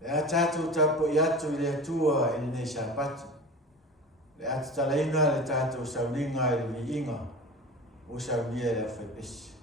Le atatu tapo yatu le tua il nei Sapati. Le atalaina le tatu Sauniga il viinga. Usa via le Pese.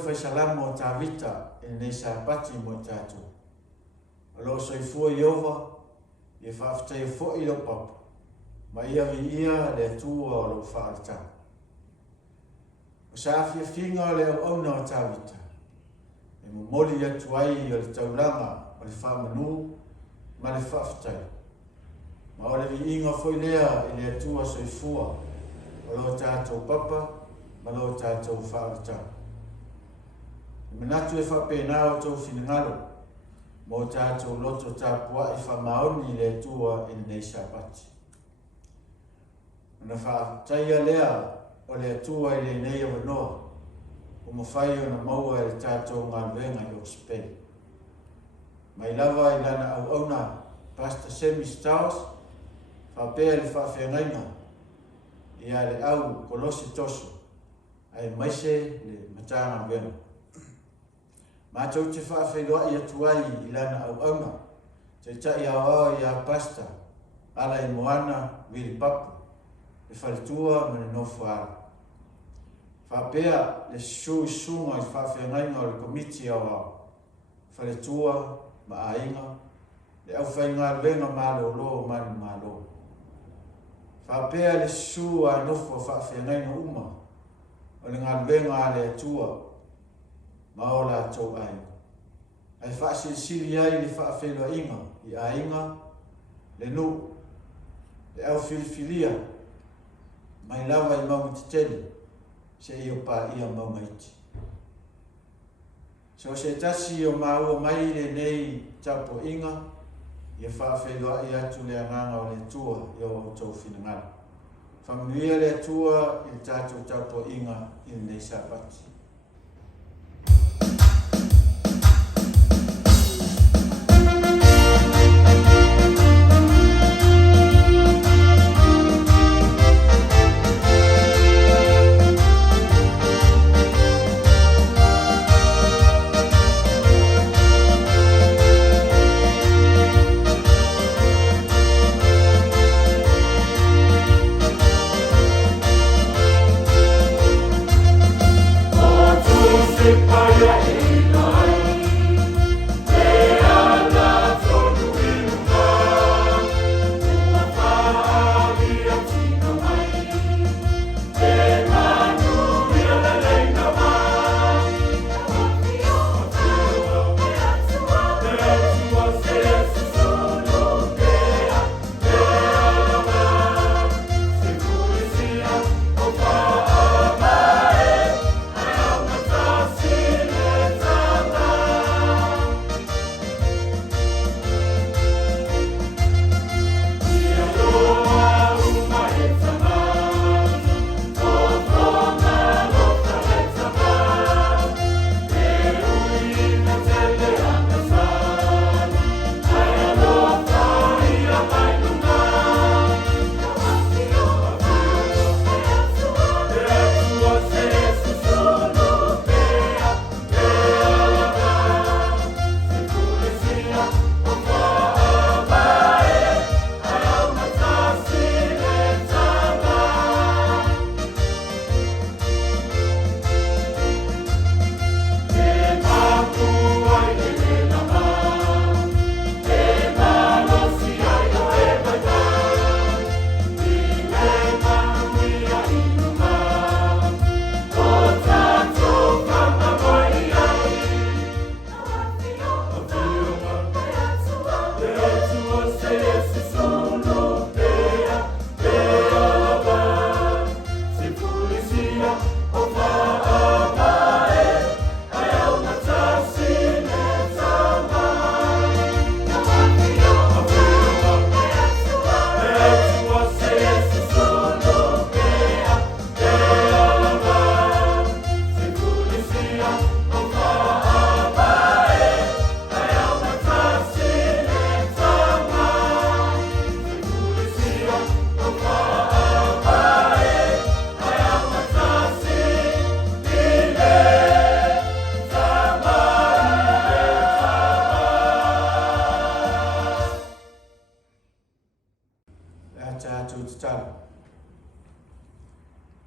Faisalamu o tawita e nei Sapati mo tātou. Alo soifua Iova, e whaafitai fo i lo papa. Ma ia vi ia le tua o lo whaarata. O saafia finga o le au auna o tawita. E mo moli atu ai o le Taulaga o le whaamanu ma le whaafitai. Ma o le vi inga foi lea i le atua soifua o lo tātou papa ma lo tātou whaarata. Manatu e whapena o tau whinangalo, mo tātou loto tāpua e whamaoni le tua i nei Sapati. Mana whaataia lea o le tua i le nei awanoa, o mo whai o na maua e le tātou ngā venga i o Spain. Mai lava i lana au auna, Pastor Stowers, whapea le Faafeiloaiga, i a le au Kolose Toso, ai maise le matanga venga. Ma tau te Faafeiloaiga atu ai i lana au auna, te tai awa i a pasta, ala i moana wili papu, e Faletoilalo ma le nofu ala. Whapea le sunga i Faafeiloaiga o le komiti awa, Faletoilalo ma ainga, le au whainga luenga malo lo mani malo. Whapea le sua nofo whaafengai no uma. O le ngā benga le atua. Maola tau ai. Ai whaasili ai le Faafeiloaiga I ainga le nu. Le au filifilia. Mai lava I mau titeli. Se I o pā ia mau maiti. So se tasi o maua mai le nei tapo inga. Ia Faafeiloaiga atu le anganga o le tua I o tau finangala. Whamanuia le tua I tātou tapo inga I nei Sapati.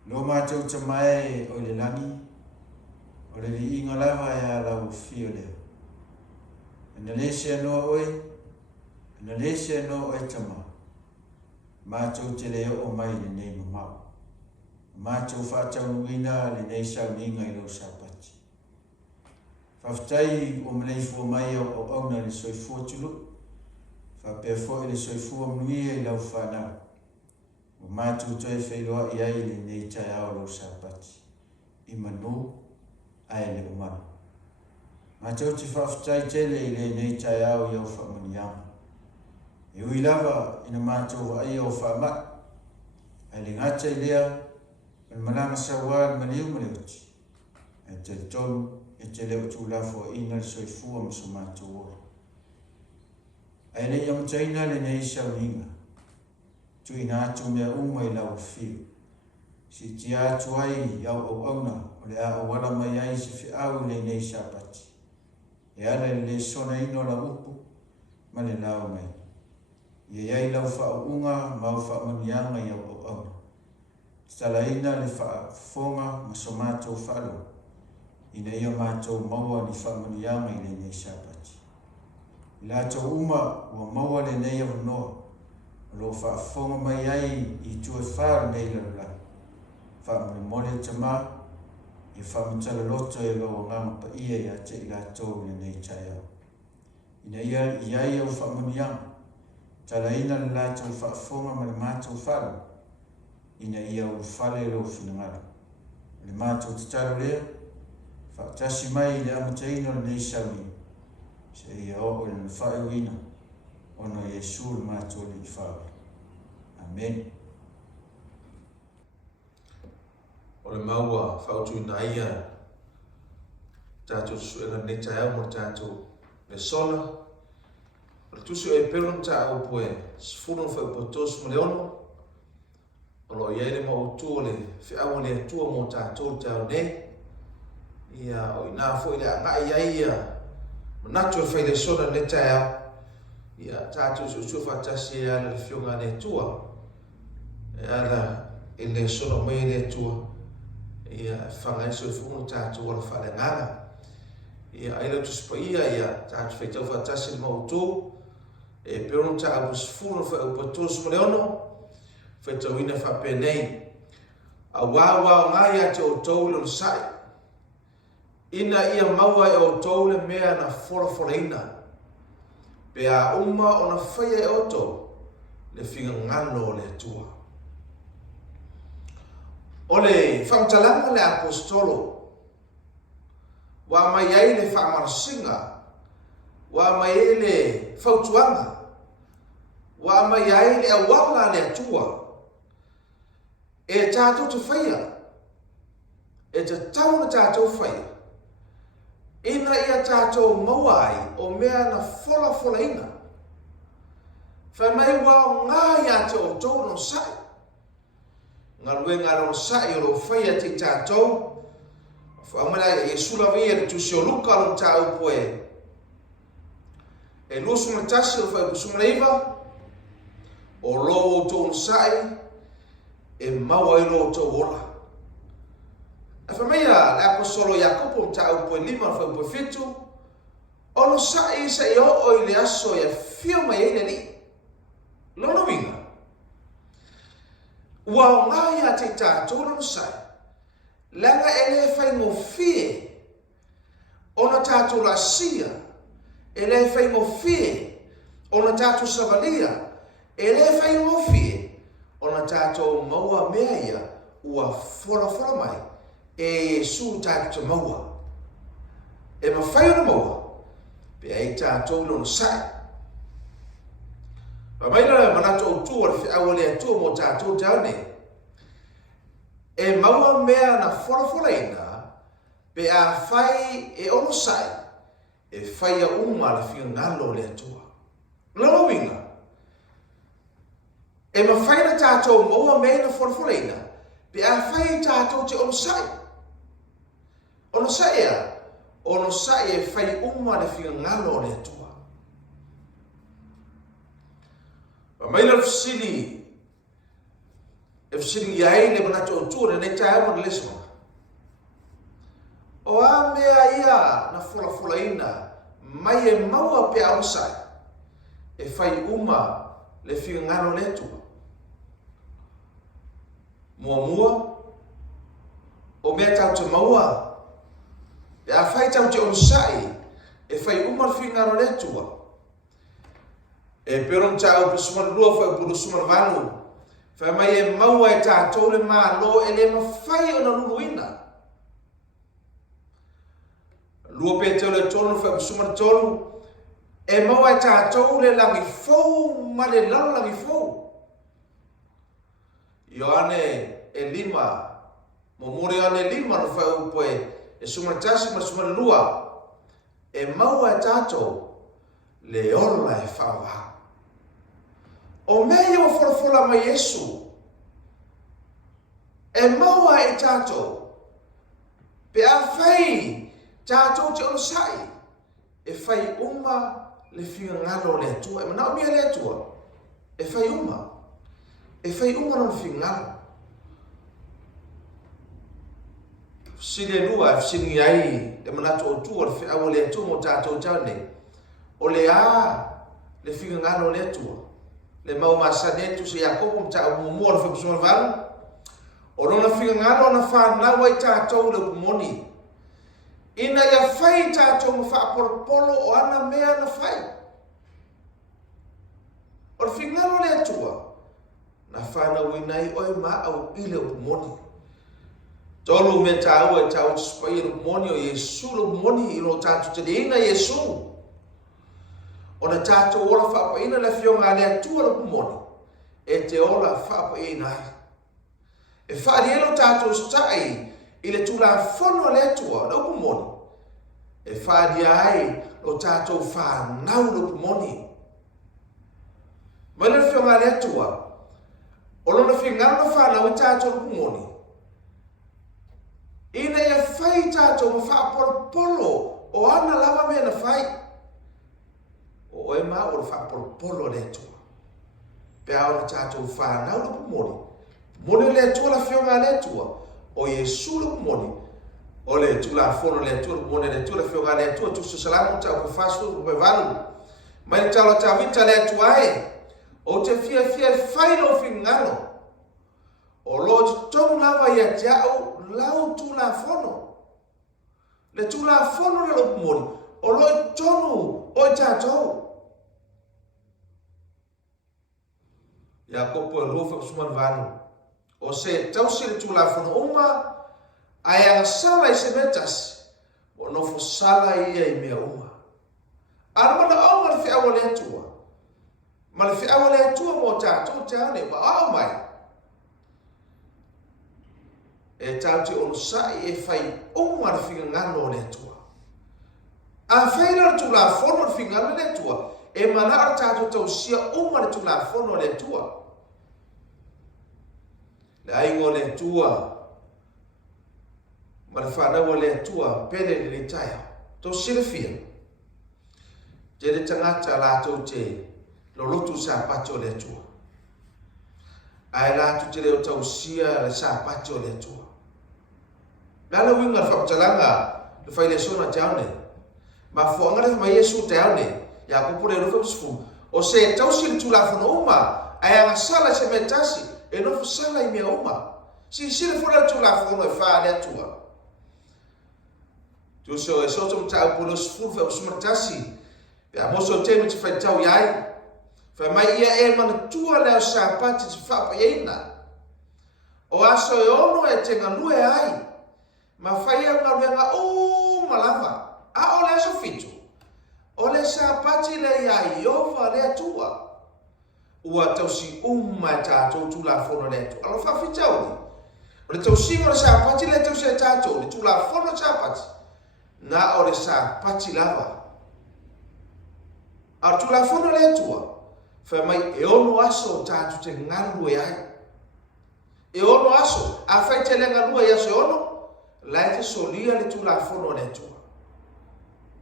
Lo mātou te mai o le langi, o le inga lava e a lau fio leo. Ina lese anoa oe, ina lese anoa oe tama. Mātou te leo o mai le nei mamau. Mātou whātau nuina le nei Sauniga I lau Sapati. Whaftai o mleifu mai o auna le soifua tulu, whapea fo le soifua mnuia I lau whanau. O mātou toi Faafeiloaiga ai le nei tai ao lau Sapati. I manu ai le umana. Mātou te whaftai tele I le nei tai ao I au whamaniama. E ui lava ina mātou ai o whamat. Ai le ngata I lea, al malanga sawal maliu maliuti. E te tolu, e te leo tūlafo ina le soifua maso mātou ora. Ai le iamutaina le nei Sauniga. Tu ina atu mea uma I lau fiu. Si ti atu ai iau au auna o le a o wala mai ai si fi au le nei Sapati. E ala le Lesona ino la upu ma le Leau mai. Ia iai lau whaunga mau whaamanianga iau au auna. Talaina le whaafonga ma so mātou whalo. Ina ia mātou maua ni whaamanianga I le nei Sapati. I lātou uma ua maua le nei au noa. lo whaafonga mai ai I tue whaare nei la whaamole tama I whaamatala loto e lo ngama pa ia I ate I la tō nei tai au. Ina ia iai au whaamoniang, tala ina le la tau whaafonga ma le mātou whaare, ina ia u whale lo whinangara. Le mātou te taro lea, whaatasi mai le amataina le nei sauni, se ia o le whaeuina, ono Yesu le mātou le I whaare. Amen. O le maua whautu ina ia tātou suena ne tai au mo tātou Lesona o le tusu e pelon tātou poe sefulu Faapitoa mo le ono o lo iai le mautu o le whiawa le atua mo tātou tau ne ia o ina fo ile ngai iai ia manatu e whai Lesona ne tai au ia tātou su whatasi e ala le whionga ne atua e ala e Lesona mai le atua ia whangai so fungu tātou ala whale ngana ia aila tuspa ia tātou whaitau whatasi le mautu e peron tātou sefulu Faapitoa mo le ono whaitau ina whapenei a wawa ngai ate o tau le sai ina ia maua e o tau le mea na fora ina pe a uma o na whaia e o tau le whinga ngano le atua o le whamtalanga le apostolo wa mai ai le whaamarasinga wa mai ai le whautuanga wa mai ai le awanga le atua e tātou te whaia e te tauna tātou whaia ina ia tātou mawai o mea na fola ina whai mai wao ngai ate o tau no sai ngā ruenga ro sai o lo whaia te tātou whaamara e sulavia le tusi o luka lo tāu poe e lusu na tasi o Faapitoa o lo o tau no sai e maua I lo tau ola a whamea le apostolo Iakopo tāu poe 5 Faapitoa fitu o no sai sa I o I le aso ia whio mai e le li lono winga ua o ngai a te tātou no sai langa ele whai mo fie o na tātou la sia ele whai mo fie o na tātou savalia ele whai mo fie o na tātou maua mea ia ua fora mai e Yesu tātou maua e ma whai o na maua pe ai tātou no sai pa mai na manato o tua le whiawa le atua mo tātou taune e maua mea na fora ina pe a whai e ono sai e whai a uma le whia ngalo le atua lalo winga e ma whai na tātou maua mea na fora ina pe a whai tātou te ono sai ono sai e whai uma le whia ngalo le atua mai la fsili ai le manato o tua nei tai mo Lesona o a mea ia na fola ina mai e maua pe a usai e whai uma le whia ngano le tua mua o mea tau te maua e a whai tau te onusai e whai uma le whia ngano le tua e peron tau pe sumar lua fa pu sumar vanu fa mai e maua e tātou le malo e le mawhai o na luluina lua pe te le tonu fa sumar tonu e maua e tātou le langi fou ma le lalo langi fou Ioane e 5 momore ane 5 no fa upo e sumar tasi ma sumar lua e maua e tātou le ola e whawa o mea o forfola mai Yesu e maua e tātou pe a whai tātou te ono sai e whai uma le whia ngalo le atua e manao mea le atua e whai uma no le whia ngalo sile lua e fsini ai le manato o tua le whiawa le atua mo tātou taune o le a le whia ngalo le atua le mau masane tu se Yakobo mta umumu o fapsuma valu o lona fingalo na whanau ai tātou le kumoni ina ia whai tātou ma whaapolopolo o ana mea na whai o fingalo le atua na whanau inai oi ma au ile o kumoni tolu me tāu e tāu spai o kumoni o Yesu o kumoni ino tātou te ina Yesu o na tātou ora whaapaina le whionga le atua o kumoni e te ora whaapaina ai e whaarielo tātou stai i le tula whono le atua o kumoni e whaaria ai o tātou whanau o kumoni mai le whionga le atua o lona whingana whanau i tātou o kumoni ina ia whai tātou ma whaapolopolo o ana lava mea na whai o oe maa o le whaapolopolo le atua pea o na tātou whanau o kumoni mone le atua la whionga le atua o Yesu le kumoni o le tula fono le atua mone le atua la whionga le atua tu se salamu tau ka fasu ko pe valu mai tau la tavita le atua e o te fia whailo fingano o lo tonu lava ia tiao lau tula fono le tula fono le lo kumoni o lo tonu o tātou Yakobo e rofa kusuman valu o se tausi le tula fono uma ai anga sala i se metas o nofo sala ia i mea uma ana mana au ma le whiawa le atua ma le whiawa le atua mo tātou te ane ma au mai e tauti ono sai e whai uma le whingano le atua a whaina le tula fono le whingano le atua e mana tātou tausia uma le tula fono le atua le aingo le atua ma le whanau le atua pele le taia tau silefia te le tangata lātou te lolotu Sapati o le atua ai lātou te leo tausia le Sapati o le atua lala winga le whaptalanga le whai Lesona te aune ma fuanga le ma Yesu te aune ya kupure rufa msifu o se tausi le tulafono uma ai anga sala se metasi e no sala i mea uma si sile fora tulafono e wha le atua Toso e soto mta upulo sfuru fa usmatasi pe amoso teme te fai tau iai fa mai ia e mana tua leo Sapati te whaapaina o aso e ono e te nganue ai ma fai e una ruenga malava a o le aso fitu o le Sapati le ia iova le atua ua tausi uma tātou tulafono le atua alo whawhitau ni o le tausingo le Sapati le tausi e tātou le tulafono Sapati na o le Sapati lava a tulafono le atua fa mai e ono aso tātou te ngaru e ai e ono aso a fai te le ngaru e aso ono la te solia le tulafono le atua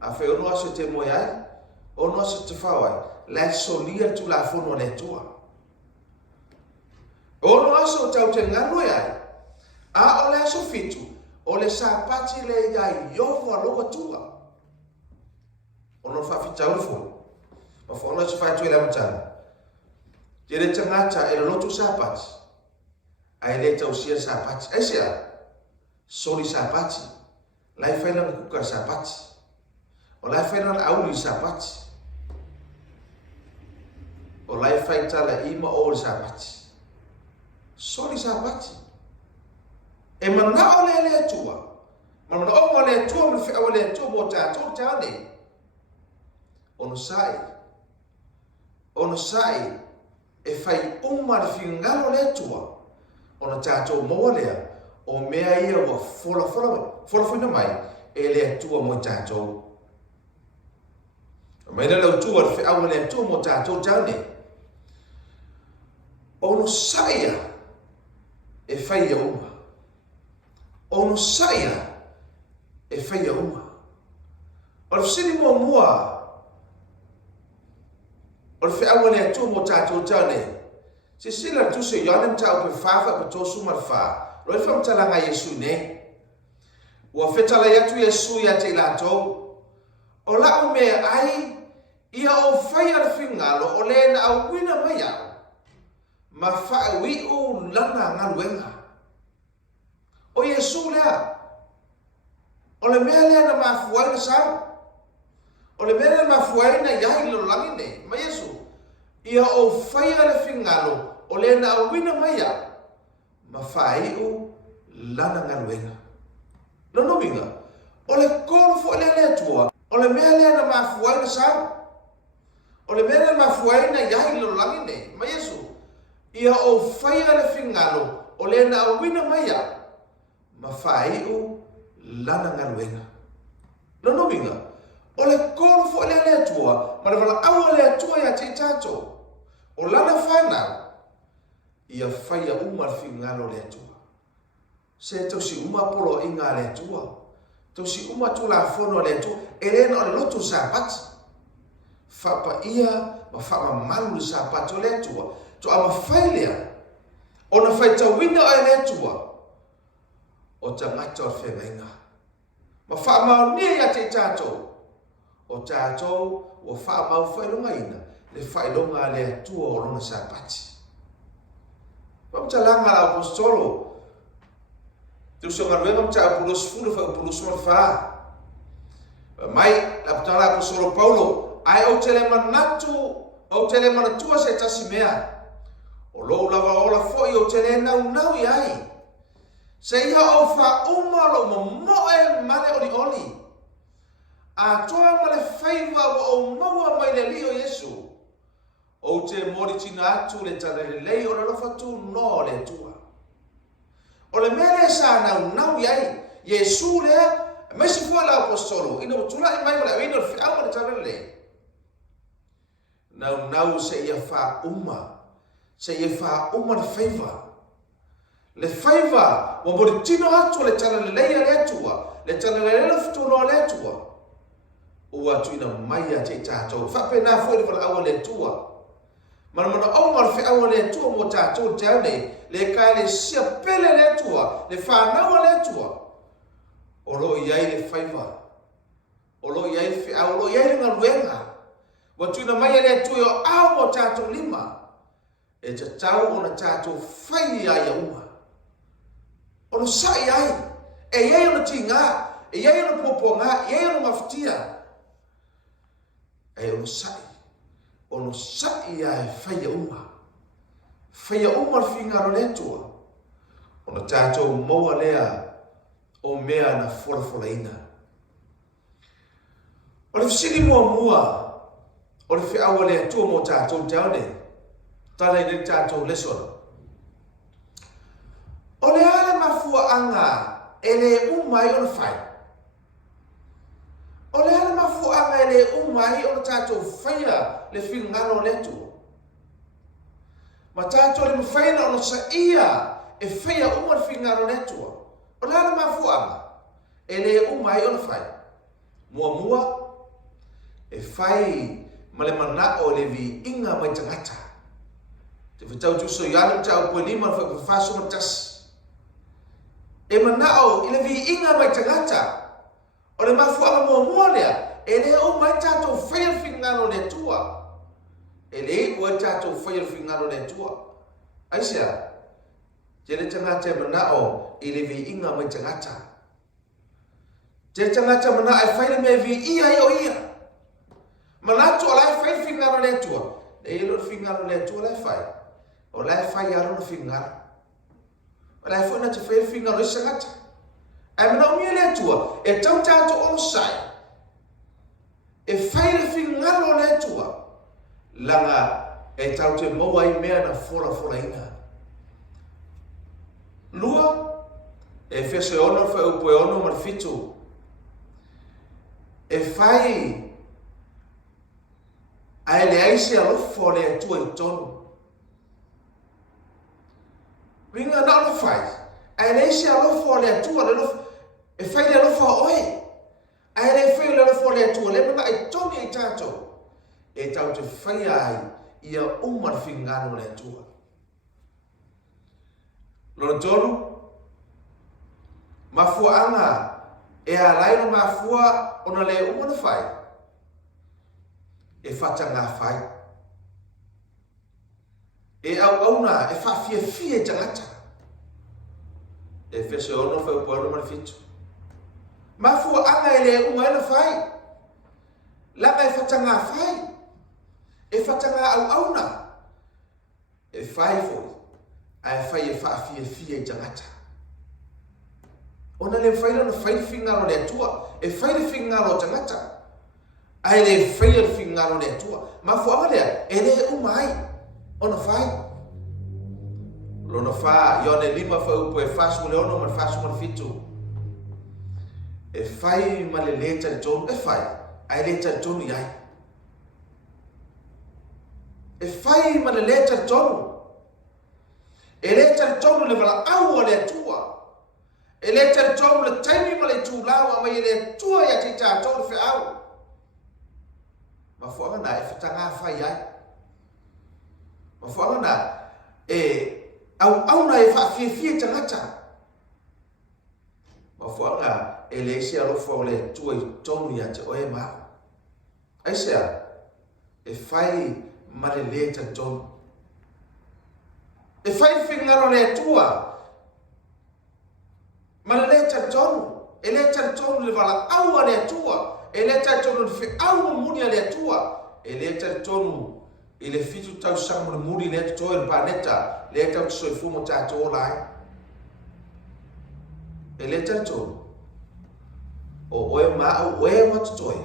a fai ono aso te moe ai ono aso te whau ai la te solia le tulafono le atua ono aso tau te ngaru e ai a o le aso fitu o le Sapati le iai iovo aloha tua ono whawhitau le fo ma whaona se whaetu e la matana te re tangata e le lotu Sapati ai le tausia Sapati ai sea sori Sapati lai whaina na kuka Sapati o lai whaina na auli Sapati o lai whaitala ima o le Sapati sori Sapati e mana o le atua mana o le atua ma le whiawa le atua mo tātou tāne ono sai e whai uma le whingalo le atua ona tātou moa lea o mea ia wa fola mai e le atua mo tātou o meina le atua le whiawa le atua mo tātou tāne ono saia e whai a uma ono saia e whai a uma o le sini mua o le whiawa le atua mo tātou tāne se sila tu se yona tau pe fafa pe tosu ma fa lo fa mtala nga Yesu ne wa fetala ya tu Yesu ya te la to o la o me ai ia o fai al fingalo o le na au wina mai au ma faailoi'u lana galuega. O Iesu lea, o le mea lea na mafuai na sau. O le mea na mafuai na iai lololagi nei, ma Iesu. Ia o faia le fingalo, o le na auina maia, ma faai'u lana galuega. Lonominga, o le kolo fo le le tua, o le mea lea na mafuai na sau. O le mea na mafuai na iai lololagi nei, ma Iesu. Ia o faia le fingalo, o le na auina maia, ma faai'u lana galuega. Lonominga, o le kolo fo le le tua, ma le valaau le atua ia te tatou. O lana whanau, ia faia uma le fingalo le atua. Se tausi uma polo inga le atua. Tausi uma tula fono le atua. Elena o le loto Sabbath. Fapa ia, ma fapa malu le Sabbath o le atua. To ama failea. O na fai tawina o le atua. O tangata o whengainga. Ma fapa mau nia ia te tatou. O tatou, o fapa mau Faafeiloaiga. Le Faafeiloga le atua o longa Sapati. Pamtalanga la apostolo. Tu songaruenga mta pulos fulu fa pulos fa. Mai la ptala apostolo Paulo ai o tele manatu o tele manatua se tasimea. O lo lava ola foi o tele nau ai. Se ia o fa lo mo male oli. A toa male faiva o maua mai le lio Yesu. O te mori tina atu le tale lei o le lofatu no le tua. O le mele sa nau iai. Yesu lea, mesi fua la apostolo. Ina o tula i mai o le awina o fiawa le tale lei. Nau se ia fa uma. Se ia fa uma le faiva. Le faiva, o mori tino atu le tale lei le tua. Le tale lei lofatu no le tua. Ua tuina mai a te tātou. Whape nā fwoi le wala awa le tua. Mana au mar fe awa le tua mo tātou tau nei. Le kai le sia pele le tua. Le whānawa le tua. O lo iai le whaiva. O lo iai fe awa. O lo iai le ngaruenga. Wa tuina mai le tua o au mo tātou lima. E te tau o na tātou whai ai a uma. O no sai ai. E iai o na tinga. E iai o na poponga. E iai o na maftia. E ono sai ai faia uma. Faia uma le fingaro le tua. Ona tātou maua lea o mea na Faletoilalo. O le fisiri mua. O le whiaua lea tua mo tātou taone. Tala i le tātou Lesona. O le ale mafua anga e le umai o le fai. O le ala mafuanga e le umai o le tātou whaia le whingaro le tua. Ma tātou le mawhaina o le sa ia e whaia uma le whingaro le tua. O le ala mafuanga e le umai o le whai. Mua e whai ma le mana o le vi inga mai tangata. Te whatau tuso i alam tau pui lima le whakawhaso ma tas. E mana o i le vi inga mai tangata. O le mafuanga mua lea, e le o mai tātou whaia whingaro le tua. E le ua tātou whaia whingaro le tua. Aisia, te le tangata e manao i le vi inga mai tangata. Te tangata mana e whaile me vi ia i o ia. Manatu o lai whaia whingaro le tua. Le ilo whingaro le tua lai whai. O lai whai aro le whingaro. O lai whaina te whaia whingaro i sangata. E mana umia le tua, e tau tātou o sai. E whaire whingaro le tua. Langa e tau te maua i mea na Faletoilalo. Lua, e whese ono wha upoe ono marfitu. E whai a ele aise alofo le tua i tonu. Ringa na ono whai. A ele aise alofo le tua le lofo. E whai le alofo oe. A ele whai le alofo le tua. Le mana i tonu i tātou. E tau te whai ai ia umar whingano le tua. Lona tonu. Mafua anga. E a laino mafua ona le umana whai. E whata ngā whai. e auna e faafia tangata e fese ono fa polo ma fitu ma fu anga ele unga ena fai langa e fatanga fai e fatanga auna e fai fo ai fai e faafia tangata ona le fai na fai fingaro le tua e fai le fingaro tangata ai le fai le fingaro le tua ma fu anga le ele umai ona fai lona fa yone lima fa upo e fasu le ono ma fasu ma fitu e fai ma le leta tonu e fai ai leta tonu yai e fai ma le leta tonu e leta tonu le vala au le tua e leta tonu le taimi ma le tu Leau ma le tua ya tita tonu fe au ma fu ana e fitanga fai ai ma fu ana e au na e faafia tangata ma fuanga ele se alo fo le tu e tonu ya te oe ma ai se e fai ma le leta tonu e fai fingaro le tua ma le leta tonu e leta tonu le vala au le tua e leta tonu fe au muni le tua e leta tonu ile fitu tau samu muri le to el planeta le tau so fumo tato lai ele tato o e ma o e wat toi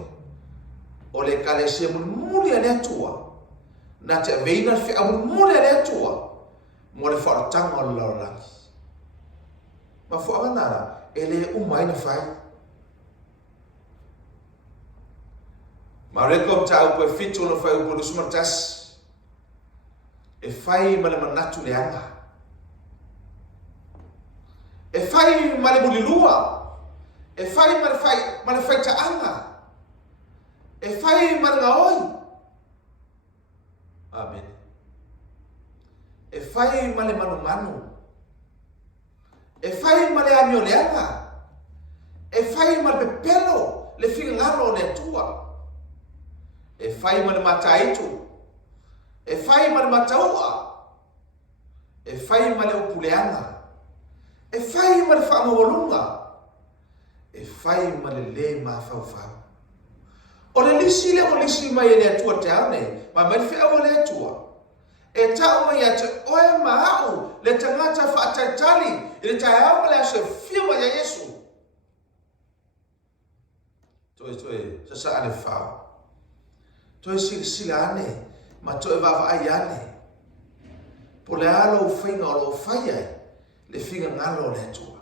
o le kale se muri le tua na te veina fi a muri le tua mo le fa tanga la ma fo ana ele umai na fai ma reko tau pe fitu no fai po sumatas e fai ma le manatu le anga e fai ma le bulilua e fai ma le fai ta anga e fai ma le ngaoi amen e fai ma le manu e fai ma le amio le anga e fai ma le pepelo le fingalo le tua e fai ma le mataitu e fai ma le mataua e fai ma le upuleanga e fai ma le whaamawalunga e fai ma le mawhauwhau o le lisi le o lisi mai le atua te ane ma mai whia o le atua e tau mai ate oe maau le tangata whaataitali i le tae au le ase whia mai a Yesu toe sasa ane whau toe sila ane ma toe vava ai ane po le alo whainga o lo whai ai le whinga ngalo le atua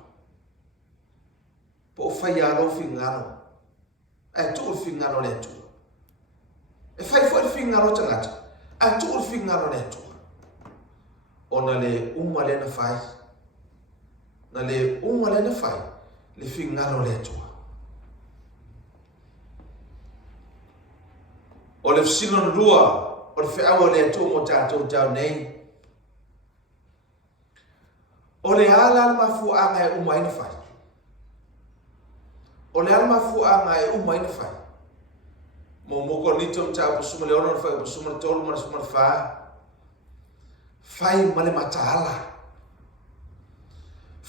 po whai alo whinga ngalo ai tu ul whinga ngalo le atua e whai fo le whinga ngalo tangata ai tu ul whinga ngalo le atua ona le uma le na whai na le uma le na whai le whinga ngalo le atua o le fsino lua o le whiaua le atua mo tātou tau nei o le ala mafuanga e uma ina whai o le ala mafuanga e uma ina whai mo moko nito mta pusuma le ono na whai pusuma le tolu mana suma le whai ma le mataala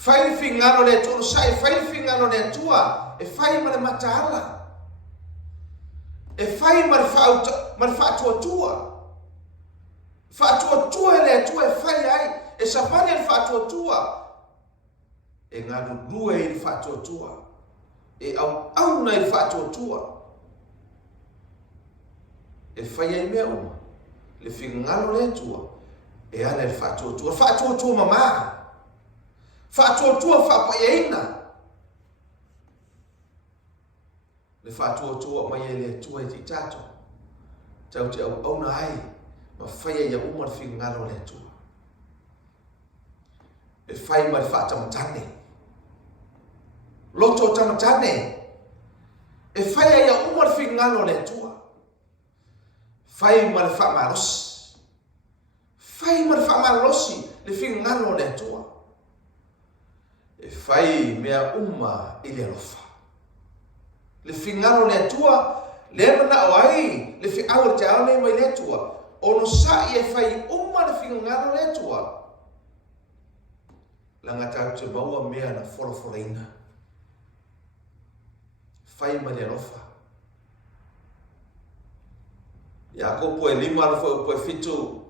whai fingano le tolu sai whai fingano le atua e whai ma le mataala e fai ma le whaatuatua whaatuatua le atua e fai ai e sapani le whaatuatua e ngā lulua i le whaatuatua e au na i le whaatuatua e fai ai mea uma le whingalo le atua e ana le whaatuatua mama whaatuatua whaapaeina le whaatuatua mai e le atua i ti tato tau te au na ai ma whai ai a uma le whingalo le atua e fai ma le whaatamatane loto tamatane e fai ai a uma le whingalo le atua fai ma le whaamarosi fai ma le whaamarosi le whingalo le atua e fai mea uma i le alofa le whingalo le atua le mana o ai le whiaua te au nei mai le atua ono sa e fai uma le fingangalo le tua. Langa tau te maua mea na whoroforoina. Fai ma le alofa. Ia kopo e lima na po e fitu.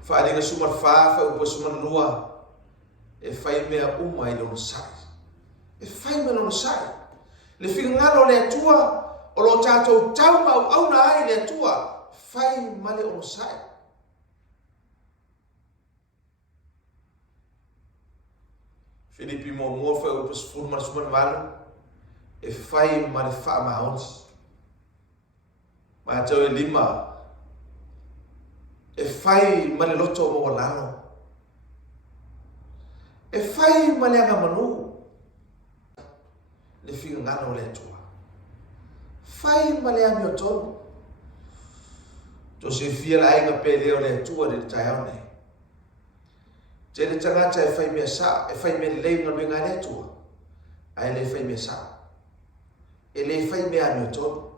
Fai linga sumar fa, fai upo sumar lua. E fai mea uma i lono sai. E fai me lono sai. Le fingangalo le tua. O lo tātou tau mau au na ai le tua. Fai male ono sai. Filipi mo mua fai upas furman suman walu. E fai male wha maons. Ma tau e lima. E fai male loto mo walano. E fai male anga manu. Le finga ngano le tua. Fai male ami o tonu. To se Faafeiloaiga peleo le tua le taiao nei. Te le tangata e fai mea sa, e fai mea lei ngā renga le tua. Ai le fai mea sa. E le fai mea ami o tonu.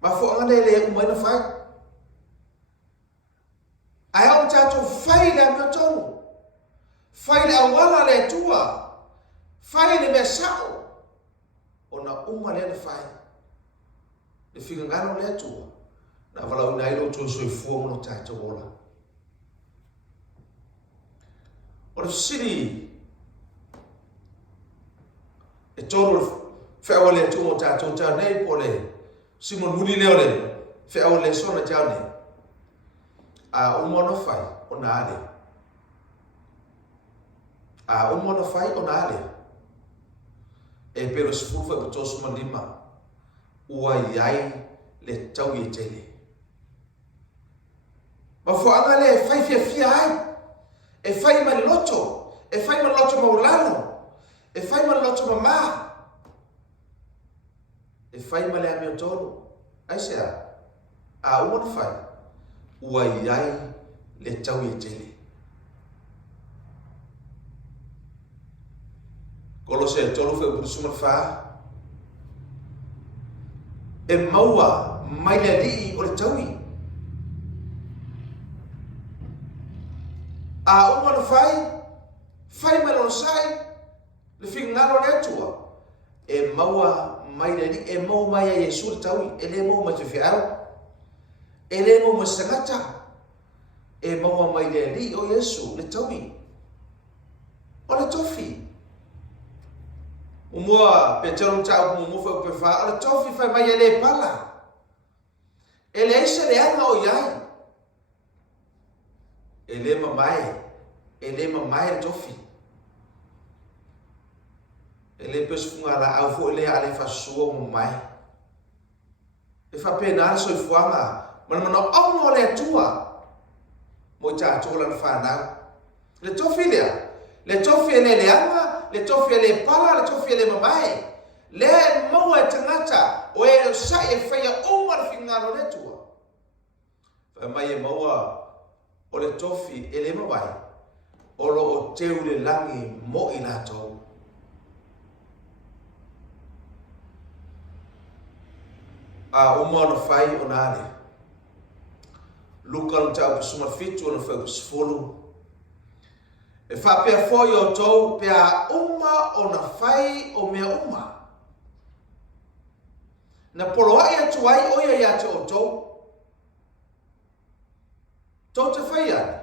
Ma fo anga le umaina fai. Ai au tato fai le ami o tonu. Fai le awala le tua. Fai le mea sao. Ona uma le fai. Le finga ngano le tua. Na wala una ilo Toso e fuomo no tato ola. Ora siri. E toro feawa le tumo tato tau nei po le. Simon muli leo le. Feawa le Lesona tau nei. A umono fai o na ale. A umono fai o na ale. E pero Sefulua'i fai Toso ma lima. Ua iai le tau i tele. Ma fo anga le fai fia ai. E fai ma loto. E fai ma loto ma ulano. E fai ma loto ma ma. E fai ma le ami o tonu. Ai sea. A umono fai. Ua iai le tau i tele. Kolose tolu fai burusuma fa. E maua mai le li o le taui. A umana fai me lono sai, le fingangalo le tua. E maua mai le li, e mau mai a Yesu le taui, e le mau mai te fiao. E le mau mai sangata. E maua mai le li o Yesu le taui. O le tofi. Umua pe tau tau mo fa pe fa ala tofi fa mai ele pala. Ele ise le anga o yai. Ele mamai tofi. Ele pes funga la au fo ele ale fa suo mo mai. E fa pena so fuanga, mana o le tua. Mo cha tola fa na. Le tofi le tofi ele le anga. Le tofi le pala, le tofi le mamae. Le maua tangata. O e sa e whaia umar fingano le tua. Whai mai e maua o le tofi e le mamae. O lo o teu le langi mo i latou. A umar na whai o nare. Luka no tau suma fitu o na whai Sefulua'i. E whapea foi o tau pea uma o na whai o mea uma. Na poloai atu ai oia ia te o tau. Tau te whai ana.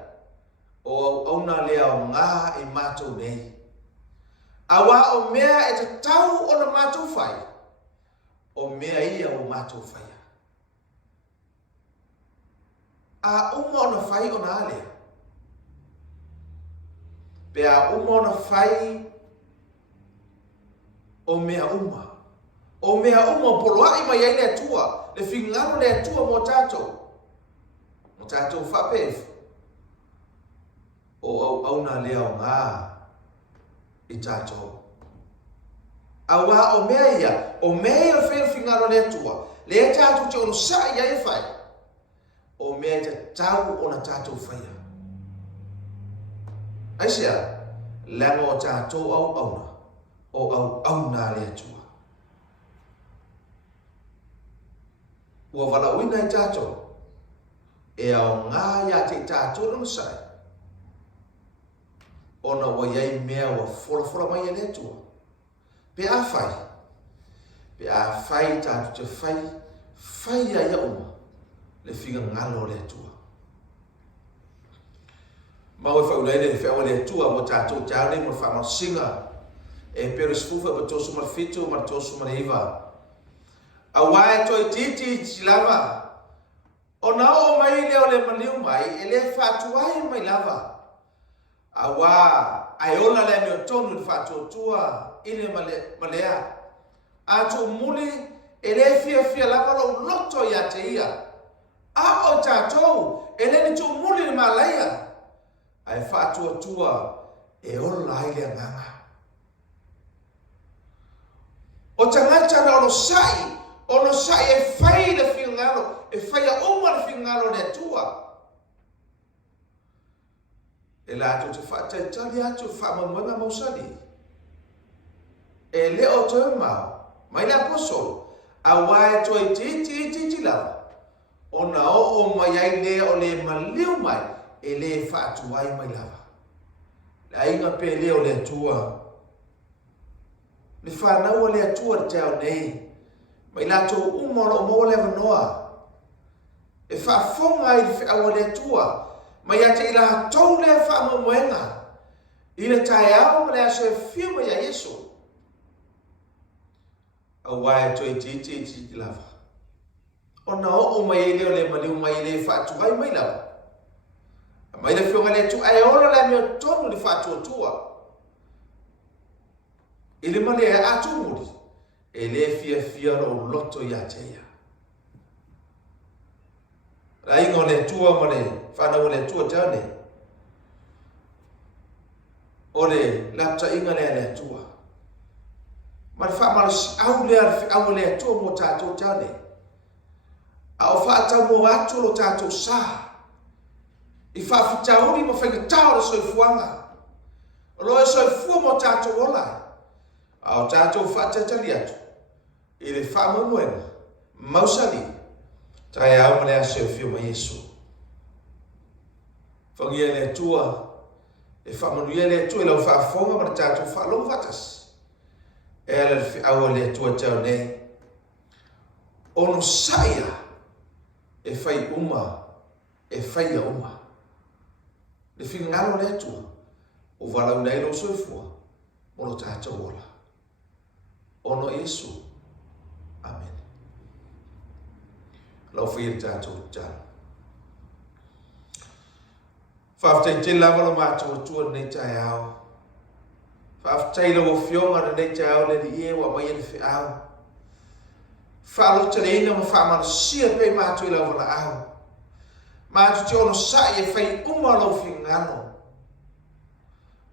O auna lea o ngā e mātou nei. Awa o mea e te tau o na mātou whai. O mea ia o mātou whai. A uma o na whai o na alea. Pea uma na whai o mea uma. O mea uma poloai mai ai le tua. Le fingano le tua mo tātou. Mo tātou whapef. O auna lea o ngā i tātou. Awa o mea ia. O mea ia whea fingano le tua. Le tātou te ono sa ia e whai. O mea te tau o na tātou whaia. Aisia, lango o tātou au auna, o au auna le atua. ua valauina I tātou e ao ngā ia te tātou na masai ona ua iai mea ua fora mai ele atua pe a fai tātou te fai ia uma le figa ngalo le atua mau e whaulele le whiawa le atua mo tātou tāne mo whamasinga e peris fufa ma tosu ma fitu ma tosu ma iwa a wae toi titi lava o na o mai leo le maliu mai e le whatuai mai lava a wā ai ola le meo tonu le whatuatua i le malea a tu muli e le fia lava lo loto ia te ia a o tātou e le ni tu muli le malaia ai whatuatua e ola ai le nganga o tangata na ono sai e fai le fingalo e fai a uma le fingalo le tua e la tu te fata tali atu fama mwenga mausali e le o te mai la poso a wae toi titi la o na o mai ai le o le maliu mai e le fatu ai mai lava la inga pe le o le tua le whanau le atua te au nei mai lato umoro mo le vanoa e whaafonga I le whiawa le atua mai ate ila tau le whaamamuenga I le tae au le aso e whiuma ia Yesu a wae toi titi lava o na o mai leo le maliu mai le whaatuai mai lava mai le whiunga le atua e ora le meo tonu le whaatuatua Ile male e atu muri, e le fia lo loto ia te ia. Ra ingo le tua male, whanau le tua tane. O le lapta inga le tua. Ma le whamara au le tua mo tātou tane. A o whaatau mo atu lo tātou sā. I whaafitauri mo whaingatau le soifuanga. O lo e soifua mo tātou olai. Ao tātou whaatatali atu, I le whaamamuenga, mausali, tae au male ase o whiuma Yesu. Whangia le atua, e whaamanuia le atua, I lau whaafonga ma tātou whaalong watas. E ala le whiaua le atua tau nei. Ono saia, e whai a uma. Le whingalo le atua, o walau nei lo soifua, mono tātou ola. Ono Yesu. Amen. Lau whiri tātou tāna. Whaafitai te lava lo mātou tua nei tai au. Whaafitai lo whionga nei tai au le di e wa mai ele whi au. Whaalo tale ina ma whaamana sia pe mātou I lau wana au. Mātou te ono sai e whai uma lau whingano.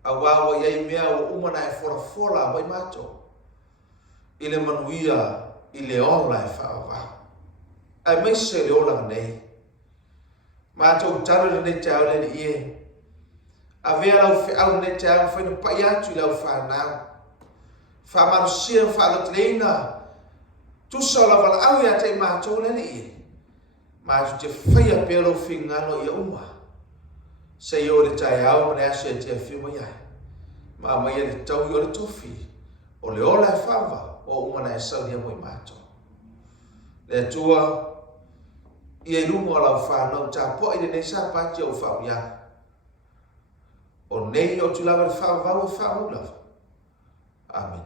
A wawa iai mea o umana e fora mai mātou. I le manuia I le ola e whaava. Ai meise le ola nei. Mātou talo le nei te au le I e. A vea lau whiau nei te au whaina pai atu I lau whanau. Whamanu sia whaalotelina. Tusa o la wala au ia te mātou le I e. Mātou te whaia pēlo whingano I uma. Sei o le tai au mane aso e te whiuma iai. Ma mai e le tau I o le tofi. O le ola e whaava. O umana e saunia mo I mātou. Le atua, I e lumo ala o whanau tā po I le nei Sapati o whauia. O nei o tu lava le whaavau e whaau lava. Amen.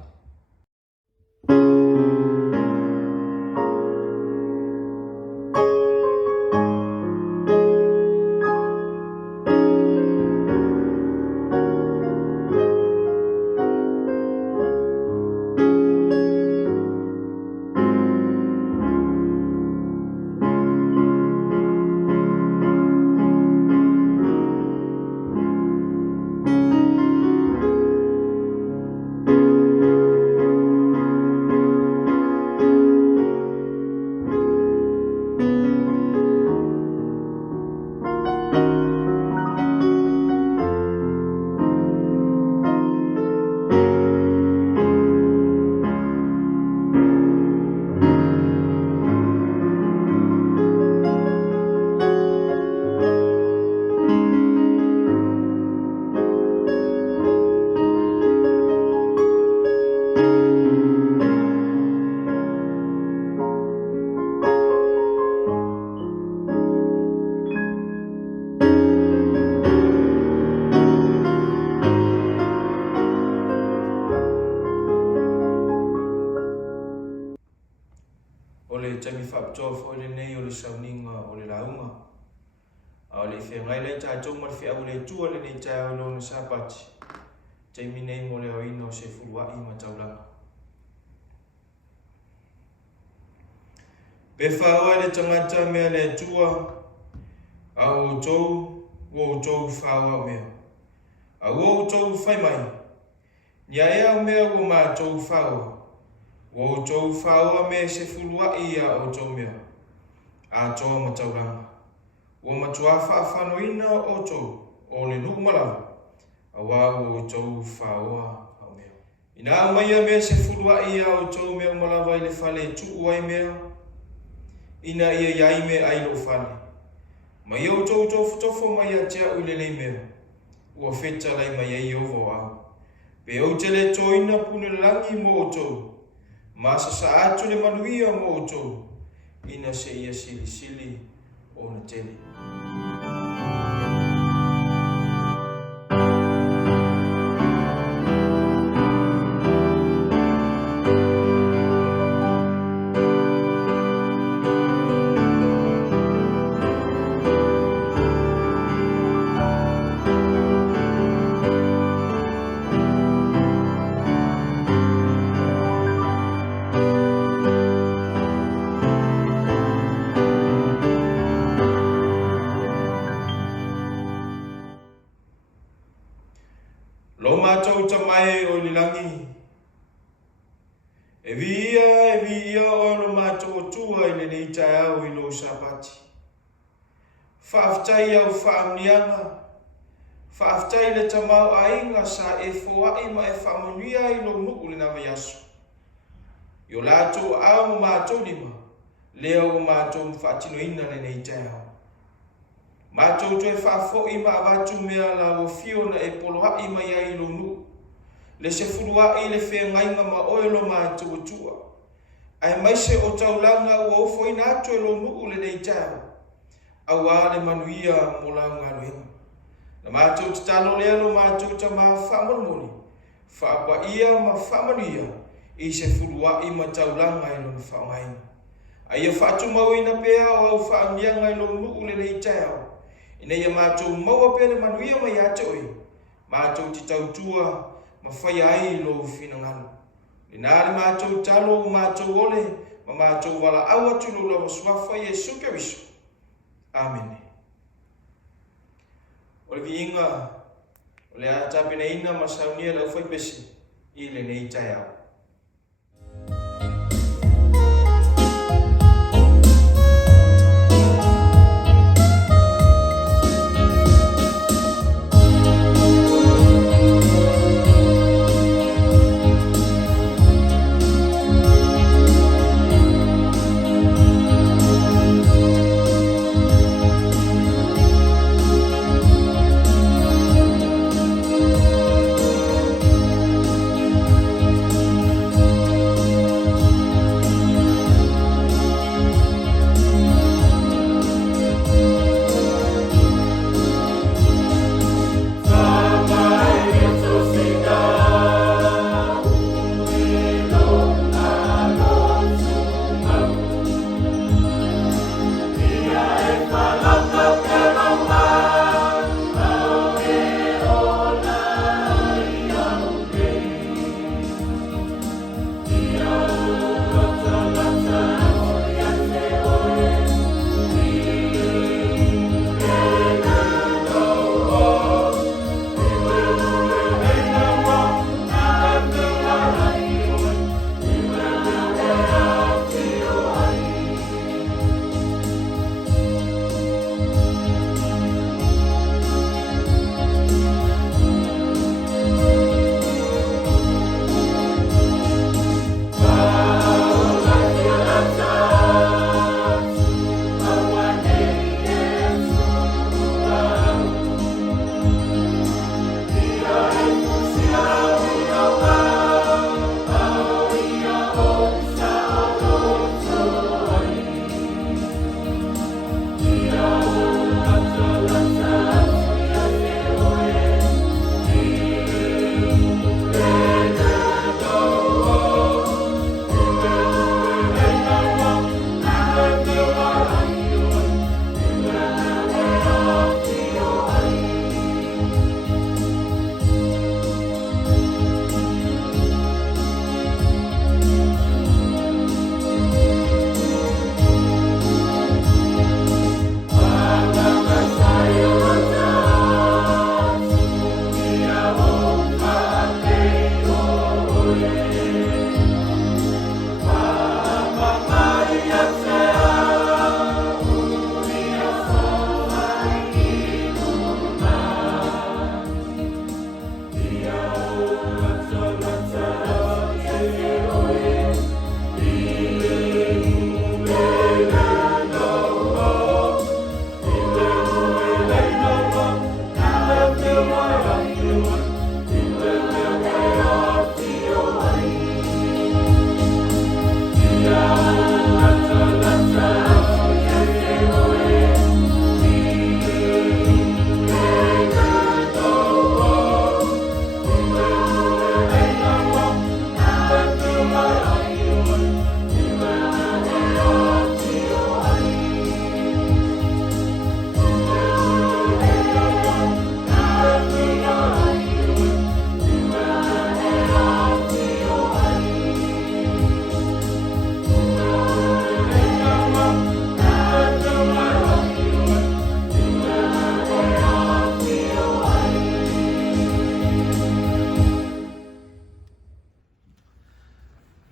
taimi Faapitoa fo le nei o le Sauniga o le Launga. A le fe ngai le ta tong ma fe au le tua le nei ta o le Sapati. Taimi nei mo le oina o Sefulua'i ma Taulaga. Pe whaoa le tangata mea le tua au tou o tou whaoa mea. Au o tou whai mai. Nia ea mea o ma tou whaoa. O tou whaoa mea Sefulua'i a o tou mea. A toa ma Taulaga. O matua whaafanoina o tou o le nuku malawa. Awa o tou whaoa au mea. Ina au mai a mea Sefulua'i a o tou mea malawa i le whale tuu ai mea. Ina ia iai me ai lo whale. Mai au tou tofo mai a tea ule nei mea. Ua wheta lai mai ai ovo au. Pe au te le toina pune langi mo o tou. Masa sa atu le manuia mo o tou. Ina se ia sili o na tele. Lo mātou tamai o li langi. E vi ia o lo mātou tua i le nei tai au i lo Sapati. Faafetai au faamnianga. Faafetai le tamau ainga sa e foa'i ma e whamanuia i lo nuku le nama yasu. Yo lātou au mo mātou lima. Leo o mātou mwhaatinoina le nei tai au. Mātou tue whaafo'i ma avatu mea la o fiona e poloha'i mai ai lo nu. Le Sefulua'i le whengainga ma oelo mātou tua. Ai maise o Taulaga ua ofo ina atu e lo nu le nei tau. Awa le manuia mo lau ngaluenga. Na mātou tatalo lea lo mātou ta ma whamanumoni. Whaapa ma whamanuia i Sefulua'i ma Taulaga e lo na whaongainga. Ai a whaatu mau ina pea o au whaamianga e lo nu le nei tau. Ina ia mātou maua pene manuia mai atoi. Mātou ti tautua ma whai ai lo whinangano. Ina le mātou talo o mātou ole ma mātou wala awa tulu la waswafa i e suke wisu. Amen. O le viinga, o le atapene ina ma saunia lau fai Pese i le nei tai au.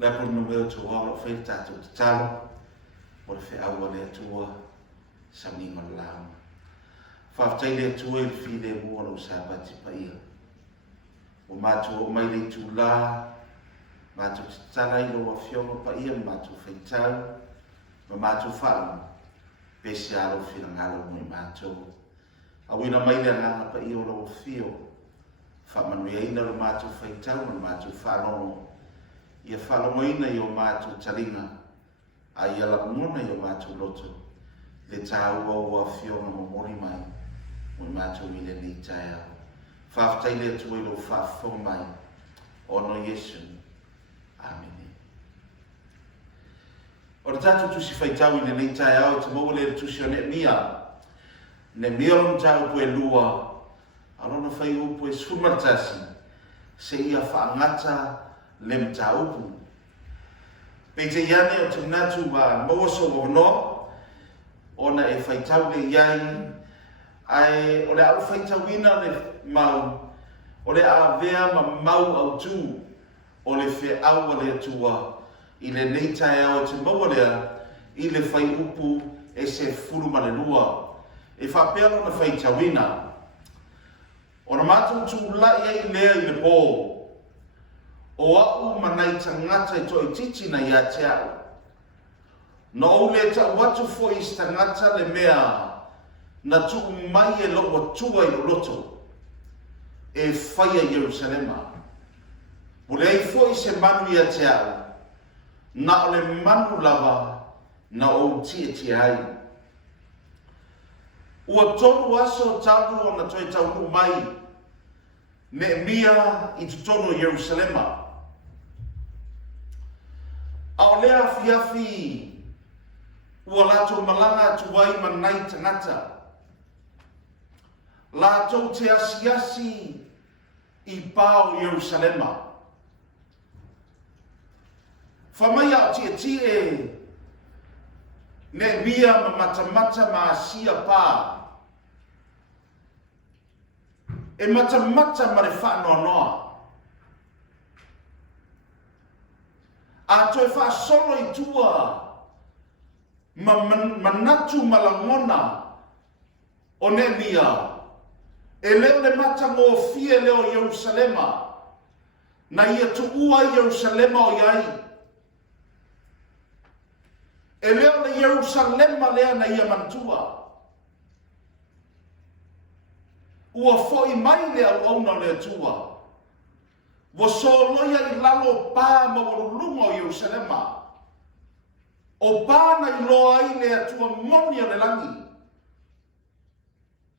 la por no veo tu wala fe ta tu talo por fe agua le tua Sauniga Leau Faafeiloaiga le tua il file mo no Sapati paia o mato o mai le tu la mato tala i lo afiono paia mato feitau ma mato fa Pese alo fila ngalo mo mato awina mai le nga paia o lo fio fa manuia lo mato feitau ma mato fa no ia whalomoina i o mātou taringa, a ia la mona i o mātou loto, le tāua ua whionga mo mori mai, mo mātou i le ni tai au. Faafeiloaiga atu i lo whawhonga mai, ono Yesu. Amen. O le tātou tusi whaitau i le ni tai au, te maua le tusi o ne mia lon tāu poe lua, alona whai upo e sumartasi, se ia whaangata le mtaupu. Pete iane o tumnatu wa mawaso wono, ona e whaitau le iai, ai o le au whaitauina le mau, o le awea ma mau au tu, o le whe aua le atua, i le neitai au te maua lea, i le whai upu e se furu manelua, e whapelo na whaitauina. O na mātou tu lai ai lea i le pō, o au manai tangata i toi titi na ia te au. No au le ta watu fo i tangata le mea na tu mai e lo tua i loto e whaia Jerusalema. O le ai fo i se manu ia te au na o le manu lava na o tia ai. Ua tonu aso taunu o na toi taunu mai Nehemia i tutono Jerusalema. Ao lea fiafi ua lato malanga tuwai manai tangata. Lato te asiasi i pao Jerusalema. Whamai au tie Nehemia ma matamata ma asia pā. E matamata ma re whanoa noa. A toi wha solo i tua manatu malangona o Nehemia. E leo le mata ngō fie leo Jerusalema. Na ia tu ua Jerusalema o iai. E leo le Jerusalema lea na ia mantua. Ua foi mai le au na le tua. Wa soloia i lalo pā ma warulunga o Jerusalema. O pāna i loa i le atua moni o le langi.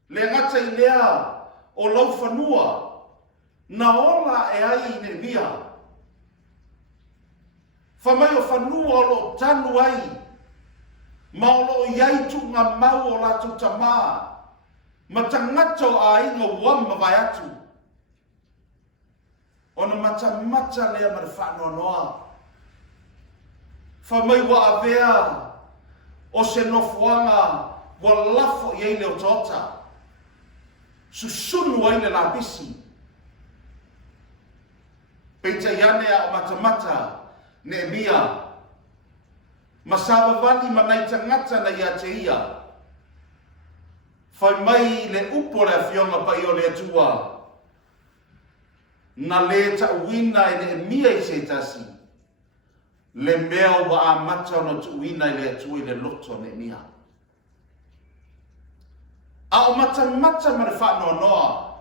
Le ngata i lea o lau whanua. Na ola e ai i Nehemia. Whamai o whanua o lo tanu ai. Ma o lo iai tu ngā mau o latu tamaa. Ma tangato a inga wama vai atu. Ona mata lea ma whanoa noa. Whamai wa avea o se nofuanga wa lafo i eile o tota. Susunu ai le labisi. Peita iane a o mata Nehemia. Masava vali manai tangata na ia te ia. Whai mai le upo le whionga pai o le atua. Na le ta uina i Nehemia i se tasi. Le mea wa a mata no tu uina i le atua i le loto Nehemia. A o mata ma le whanoa noa.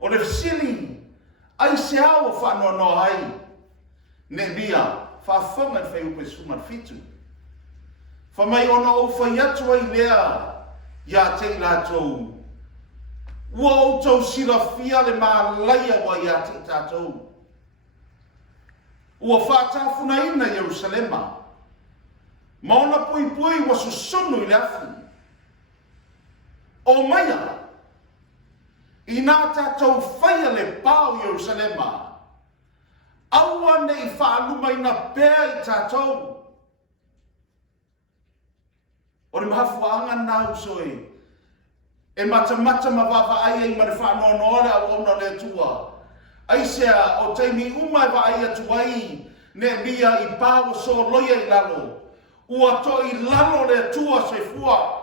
O le fisili ai se au o whanoa noa ai. Nehemia. Whawhonga i whai upe suman fitu. Whamai ona o whai atu ai lea. Ia te lātou. Ua o tau sila fia le maa laia wa ia te tātou. Ua whātawhuna ina Jerusalema. Maona pui wa susunu i le afi. O maia. I nā tātou whaia le pāo Jerusalema. Aua nei whaaluma ina pēr i tātou. O le mahafuanga nau soi. E mata ma wawa aia i mare whanoa noare au ona le tua. Aisea o teimi umai wa aia tuai ne mia I pāo so loia I lalo. Ua to I lalo le tua Sefulua'i.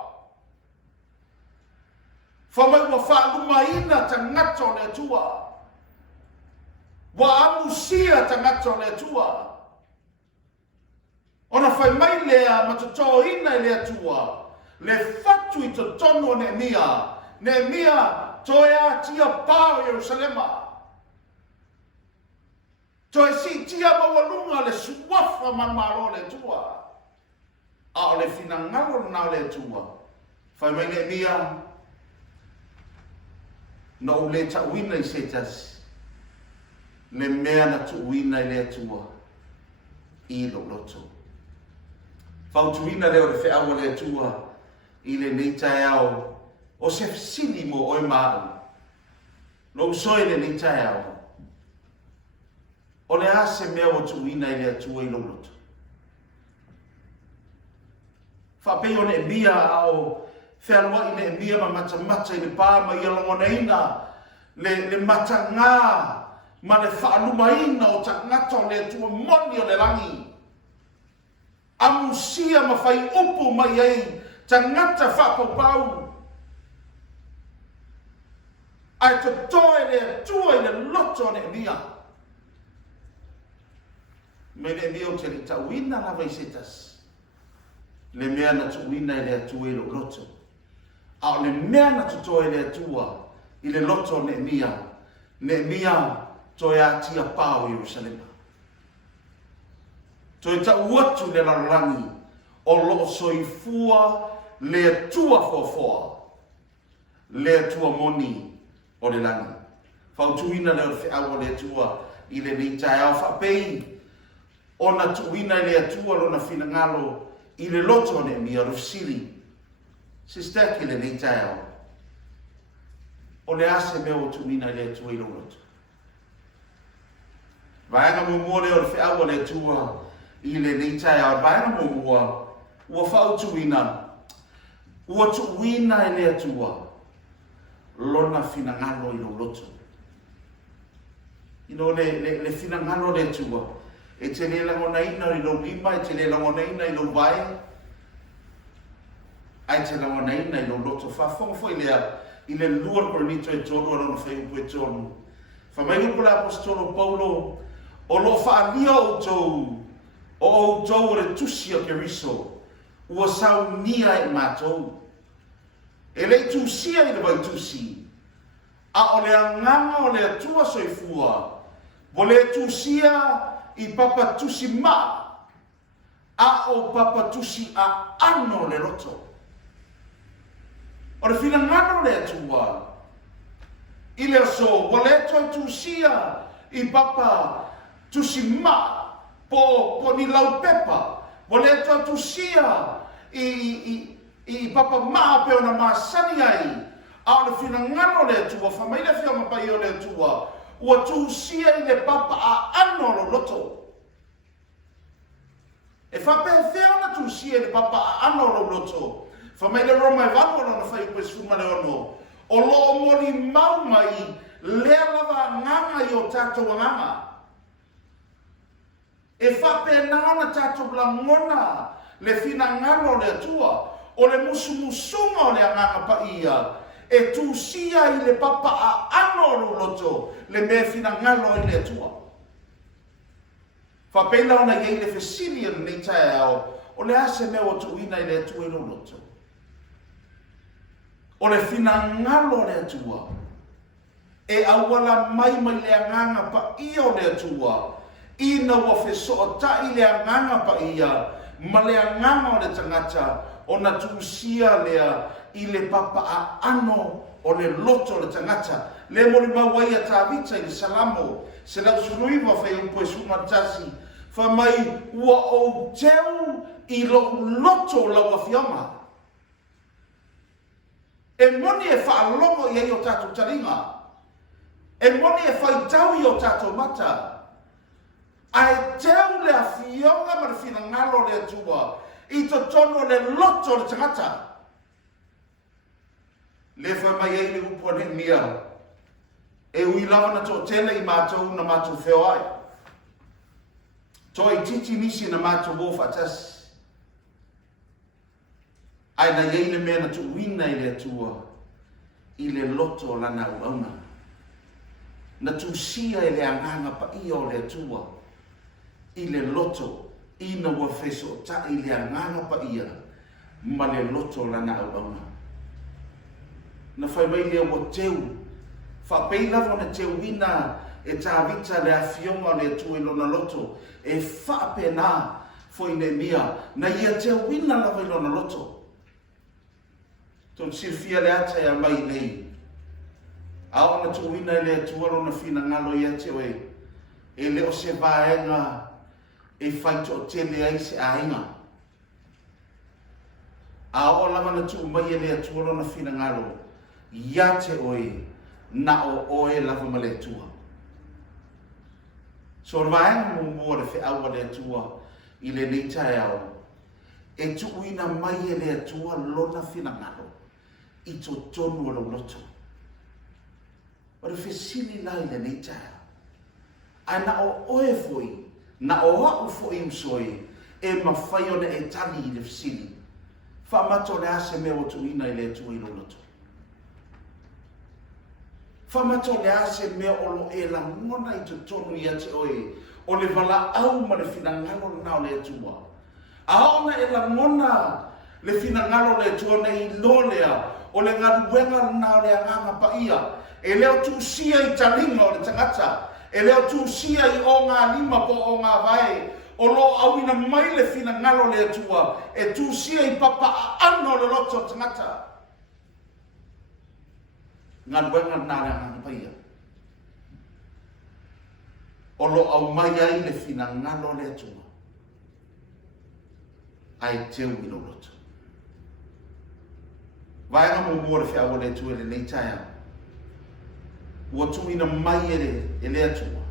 Whamai ua whaalumaina tangato le tua. Wa amusia tangato le tua. Ona whai mai lea matoto ina lea tua. Le fatu I to tono ne mia. Ne mia toea tia pāo Yerusalema. Toe si tia mawalunga le suwafa mamaro le tua. A o le finangalo na le tua. Whai mai ne mia. Na o le tauina I setasi. Le mea na tuuina I le tua. I lo loto. Fautuina leo le wheawa le tua. I le neitai au. O se sini mo oi maa. Lo soe le neitai au. O le ase mea o tuuina I le tua I lo loto. Whapei o ne mia au. Faafeiloaiga le mia ma matamata I le pā ma ia longonaina le matangā ma le whaalumaina o tangata o le atua moni o le langi. Amusia ma whai upu mai ei tangata whapapau. Ai to toe le atua I le loto o le mia. Me le mia o te le tauina lava I setas. Le mea na tuuina I le atua I lo loto. A le mea na tutoe le atua I le loto ne mia toe atia pāo Yerusalema. Toe ta uatu le larangi o loo soifua le atua fofoa. Le atua moni o le langi. Fautuina le o whiawa le atua I le neitai au whapei. O na tuina I le atua lo na finangalo I le loto ne mia rufsiri. SISDAC le neitai au. O le ase mea o tuina I le atua I lo loto. Vaenga mumua le o le whiawa le atua I le neitai au. Vaenga mumua ua whau tuina. Ua tuina I le atua. Lona finangalo I lo loto. Ino le finangalo le atua. E te le langonaina I lo lima, e te le langonaina I lo vai. Ai te langonaina I lo loto whafonga foi lea I le lua koronito e tonu arona whai upu e tonu. Whamai upu le apostolo Paulo o lo whaalia o tou o tou le tusi o keriso ua saunia e mātou. E le tusia I le vai tusi. A o le anganga o le atua soifua. Bo le tusia I papa tusi ma. A o papa tusi a ano le roto. O le finangano le atua. I le so, wa le toi tusia I papa tusi ma. Po ni lau pepa. Wa le toi tusia I papa ma pe ona masani ai. A le finangano le atua. Whamai le fia mapai o le atua. Ua tusia I le papa a ano lo loto. E whapewhea na tusia I le papa a ano lo loto. Whamai le roma e wano na whai upe sfuma le ono. O loo mori mau mai lea lava nganga I o tātou nganga. E whape na tātou langona le fina ngano le atua. O le musumusunga o le nganga pa ia. E tusia I le papa a ano lo loto. Le mea fina ngano I le atua. Whapena ona iei le fesili le neitai ao. O le ase mea o tuina I le atua I lo loto. O le finangalo le atua. E awala mai le anganga pa ia o le atua. Ina wa feso o tai le anganga pa ia. Ma le anganga o le tangata. O na tuusia lea I le papa a ano o le loto o le tangata. Le mori mawai a tāwita I le salamo. Seleue suruiwa whai upo e sumatasi. Whamai ua o teu I lo loto lau a fiama. E moni e whaalongo I o tātou taringa. E moni e whaitau I o tātou mata. Ai teu le a fionga ma le finangalo le atua. I to tono le loto le tangata. Le whamai e le upo ne mia. E ui lava na tō tele I mātou na mātou Faafeiloaiga. Toi titi nisi na mato wo fatas. Ai na yeile mena tu wina ile atua. Ile loto lana uauna. Na tu sia ile anganga pa ia o le atua. Ile loto ina wa feso ta ile anganga pa ia. Ma le loto lana uauna. Na fai mai le o teu. Faapeiloaiga na teu wina e tāwita le awhionga le tu ilona loto. E whaapena foi ne mia. Na ia teu wina lava ilona loto. Ton sirfia le ata ya mai nei. Ao na tu wina le tuaro na fina ngalo ia teu e. E leo se vaenga e whaito tele ai se ainga. Ao lava na tu mai le tuaro na fina ngalo. Ia te oi na o oe lava ma le tua. So vaenga mo le whiaua le tua i le neitai au. E tu uina mai le tua lona fina ngalo. I to tonu o loto. O le whesili lai le neitai. A na o oe foi, na o hau foi msoi, e mawhai ona e tali i le whesili. Whamato le ase mea o tuina i le tua i lo loto. Whamato le ase mea o lo e la ngona i to tonu i ate oe, o le wala au ma le fina ngalo nao le tua. A ona e la ngona le fina ngalo le tua na i lolea, o le ngaruenga nao le anganga pa ia, e leo tu sia i talinga o le tangata, e leo tu sia i o ngā lima po o ngā vai, o lo awina mai le fina ngalo le tua, e tu sia i papa a ano le loto tangata. Ngaruenga nao le anganga pa ia. O lo au mai ai le fina ngalo le tua. Ai teu i lo loto. Vaenga mo mua le whiaua le tua le neitai au. Ua tuina mai e le atua.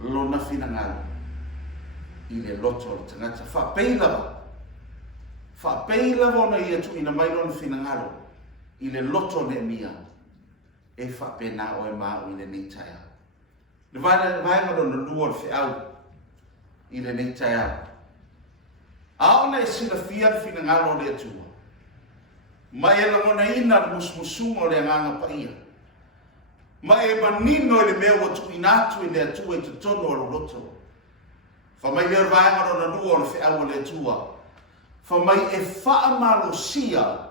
Lona fina ngalo. I le loto le tangata. Faapeiloaiga. Faapeiloaiga ona ia tuina mai lona fina ngalo. I le loto le mia. E faapena o e mau i le neitai au. Le vaenga lona lua le whiau. I le neitai au. A ona e sila fia le fina ngalo le atua. Ma e la ngona ina musmusunga o le anganga pa ia. Ma e manino le mea wa tuinatu i le atua i te tono o loto. Fa mai le vaenga o na lua o le whiaua le atua. Fa mai e whaamalo sia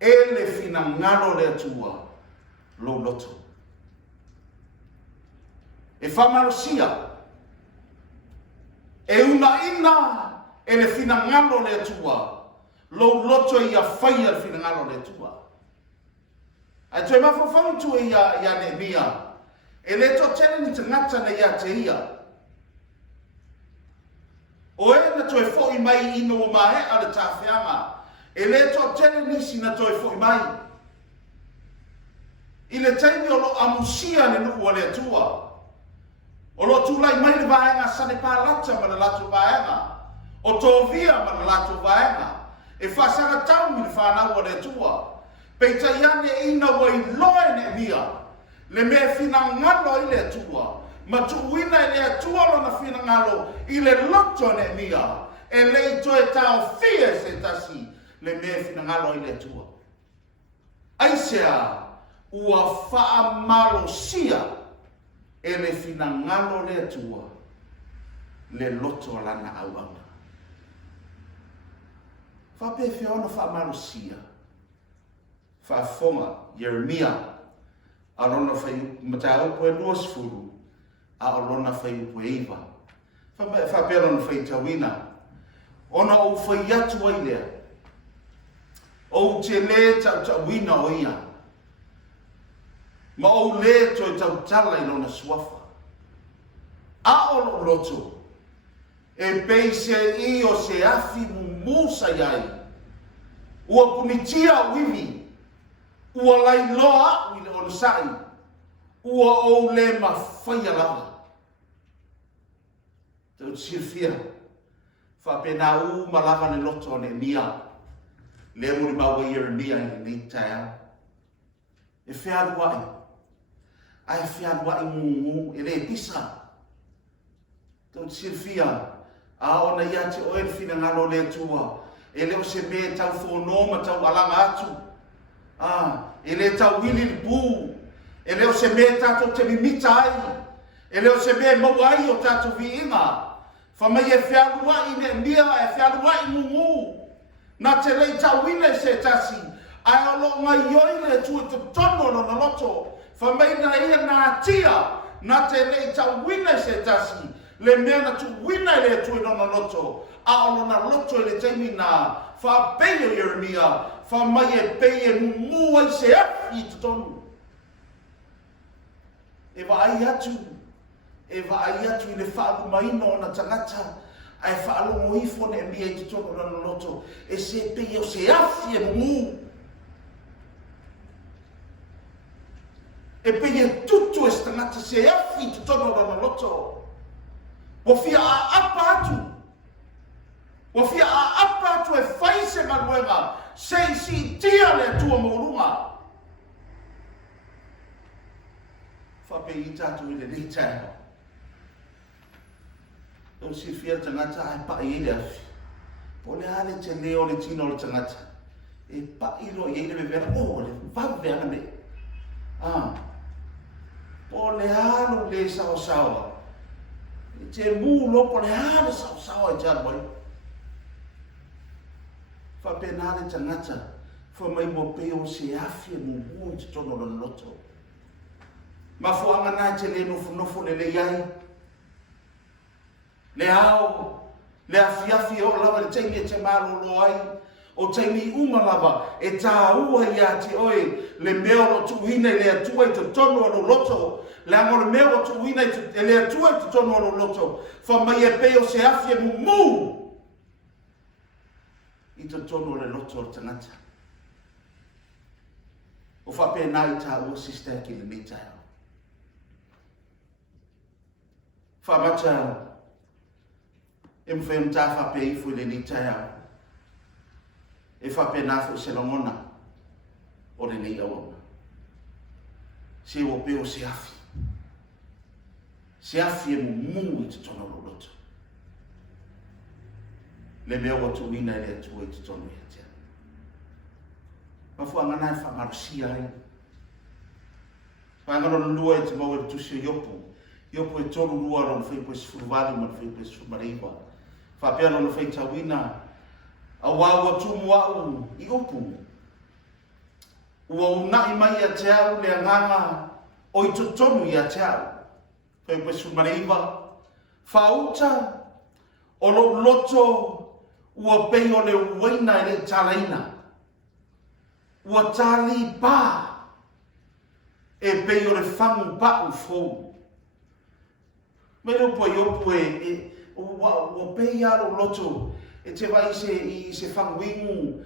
e le fina ngalo le atua lo loto. E whaamalo sia e una ina e le fina ngalo le atua. Lo loto ia whaia le fina ngalo le tua. Ai toi mawhawhau tu ia ne mia. E le to tene ni te ngata na ia te ia. O e na toi fo i mai ino o mahe a le tawhianga. E le to tene ni si na toi fo i mai. I le teimi o lo amusia le nuku o le tua. O lo tulai mai le vaenga sane pālata ma le latu vaenga. O tō via ma le latu vaenga. E whasanga tau mi le whanau o le tua. Peita iane ina wai loe ne mia. Le mea fina ngalo i le tua. Ma tu wina i le tua lo na fina ngalo i le loto ne mia. E le i toe tau fia se tasi. Le mea fina ngalo i le tua. Aisea ua whaamalo sia. E le fina ngalo le tua. Le loto lana auanga. Fape fiona whaamalo sia. Faafonga, Jeremia, alona whai matau poe luas furu, a alona whai poe iwa. Fape alona whai tawina. Ona o whai atu ailea. O te le tawina o ia. Ma o le toi tautala i lona suafa. A olo loto. E peise i o se afi mumusa iai. Ua punitia wiwi. Ua lai loa i le ono sai. Ua o le ma Fai-Lauga. Tau sirfia. Whapena u malava ne loto ne mia. Le muri maua Jeremia i ni taia. E whiadu wai. Ai whiadu wai mungu e le pisa. Tau silfia. A ona ia te oe fina ngalo le tua. E leo se me tau whono ma tau alanga atu. E le tau wili li pū. E leo se me tato te mimita ai. E leo se me mau ai o tato vi inga. Whamai e whialuai ne mia e whialuai mungu. Nā te lei tau wina se tasi. Ai o lo ngai ioi le tui te tono no na loto. Whamai na ia nā tia. Nā te lei tau wina se tasi. Le mea na tu wina le tui no na loto. A o na loto le teimi nā. Faapeiloaiga Jeremia. Whamai e pei e mungu ai se afi te tonu. E wa ai atu. E wa ai atu i le whaalu maino o na tangata. Ai whaalongo ifo ne mia i te tono na loto. E se pei o se afi e mungu. E pei e tutu e stangata se afi te tono na loto. Wa fia a apa atu. Wa fia a apa atu e whai se manuenga. Se si tia le tua maurunga. Whapei i tatu i le retail. O si fia tangata ai pa i ele afi. Po le ale te leo le tino le tangata. E pa i lo i ele me vera. O le vavea me. Po le alu le sao sao. E te mū lopo le alu sao sao e te alu. Whapena le tangata. Whamai mo peo se afi e mungu i te tono na loto. Mafuanga nai te le nofo le le iai. Le au, le afiafi o lava le teimi e te malolo ai. O teimi uma lava e tā ua ia te oe le mea o tuina i le atua i te tono o loto. Le ango le mea o tuina i le atua i te tono o loto. Whamai e peo se afi e mumu. I te tono le loto o tangata. O whapena i tā ua SISDAC i le mitai. Whamata e mwhewm tā whape i fwy le ni tai au. E whape nā fwy se longona o le ni awanga. Se o peo se afi. Se afi e mumu i te tono lo loto. Le mea o tuina e le atua i te tono i atea. Mawhua nganai whamarusia ai. Whangano lua e te mau e tusi o yopu. Yopu e tolu lua ron whai poe Sefulua'i ma whai poe Sefulua'i. Whapea no whai tawina. A waua tumu au i opu. Ua unai mai a te au le anganga o i totonu i a te au. Whai poe Sefulua'i. Whauta o lo loto ua pei o le uaina i le talaina. Ua tali pā e pei o le whangu pāu fōu. Mai ropo i opu ua pei aro loto e te vai se whanguingu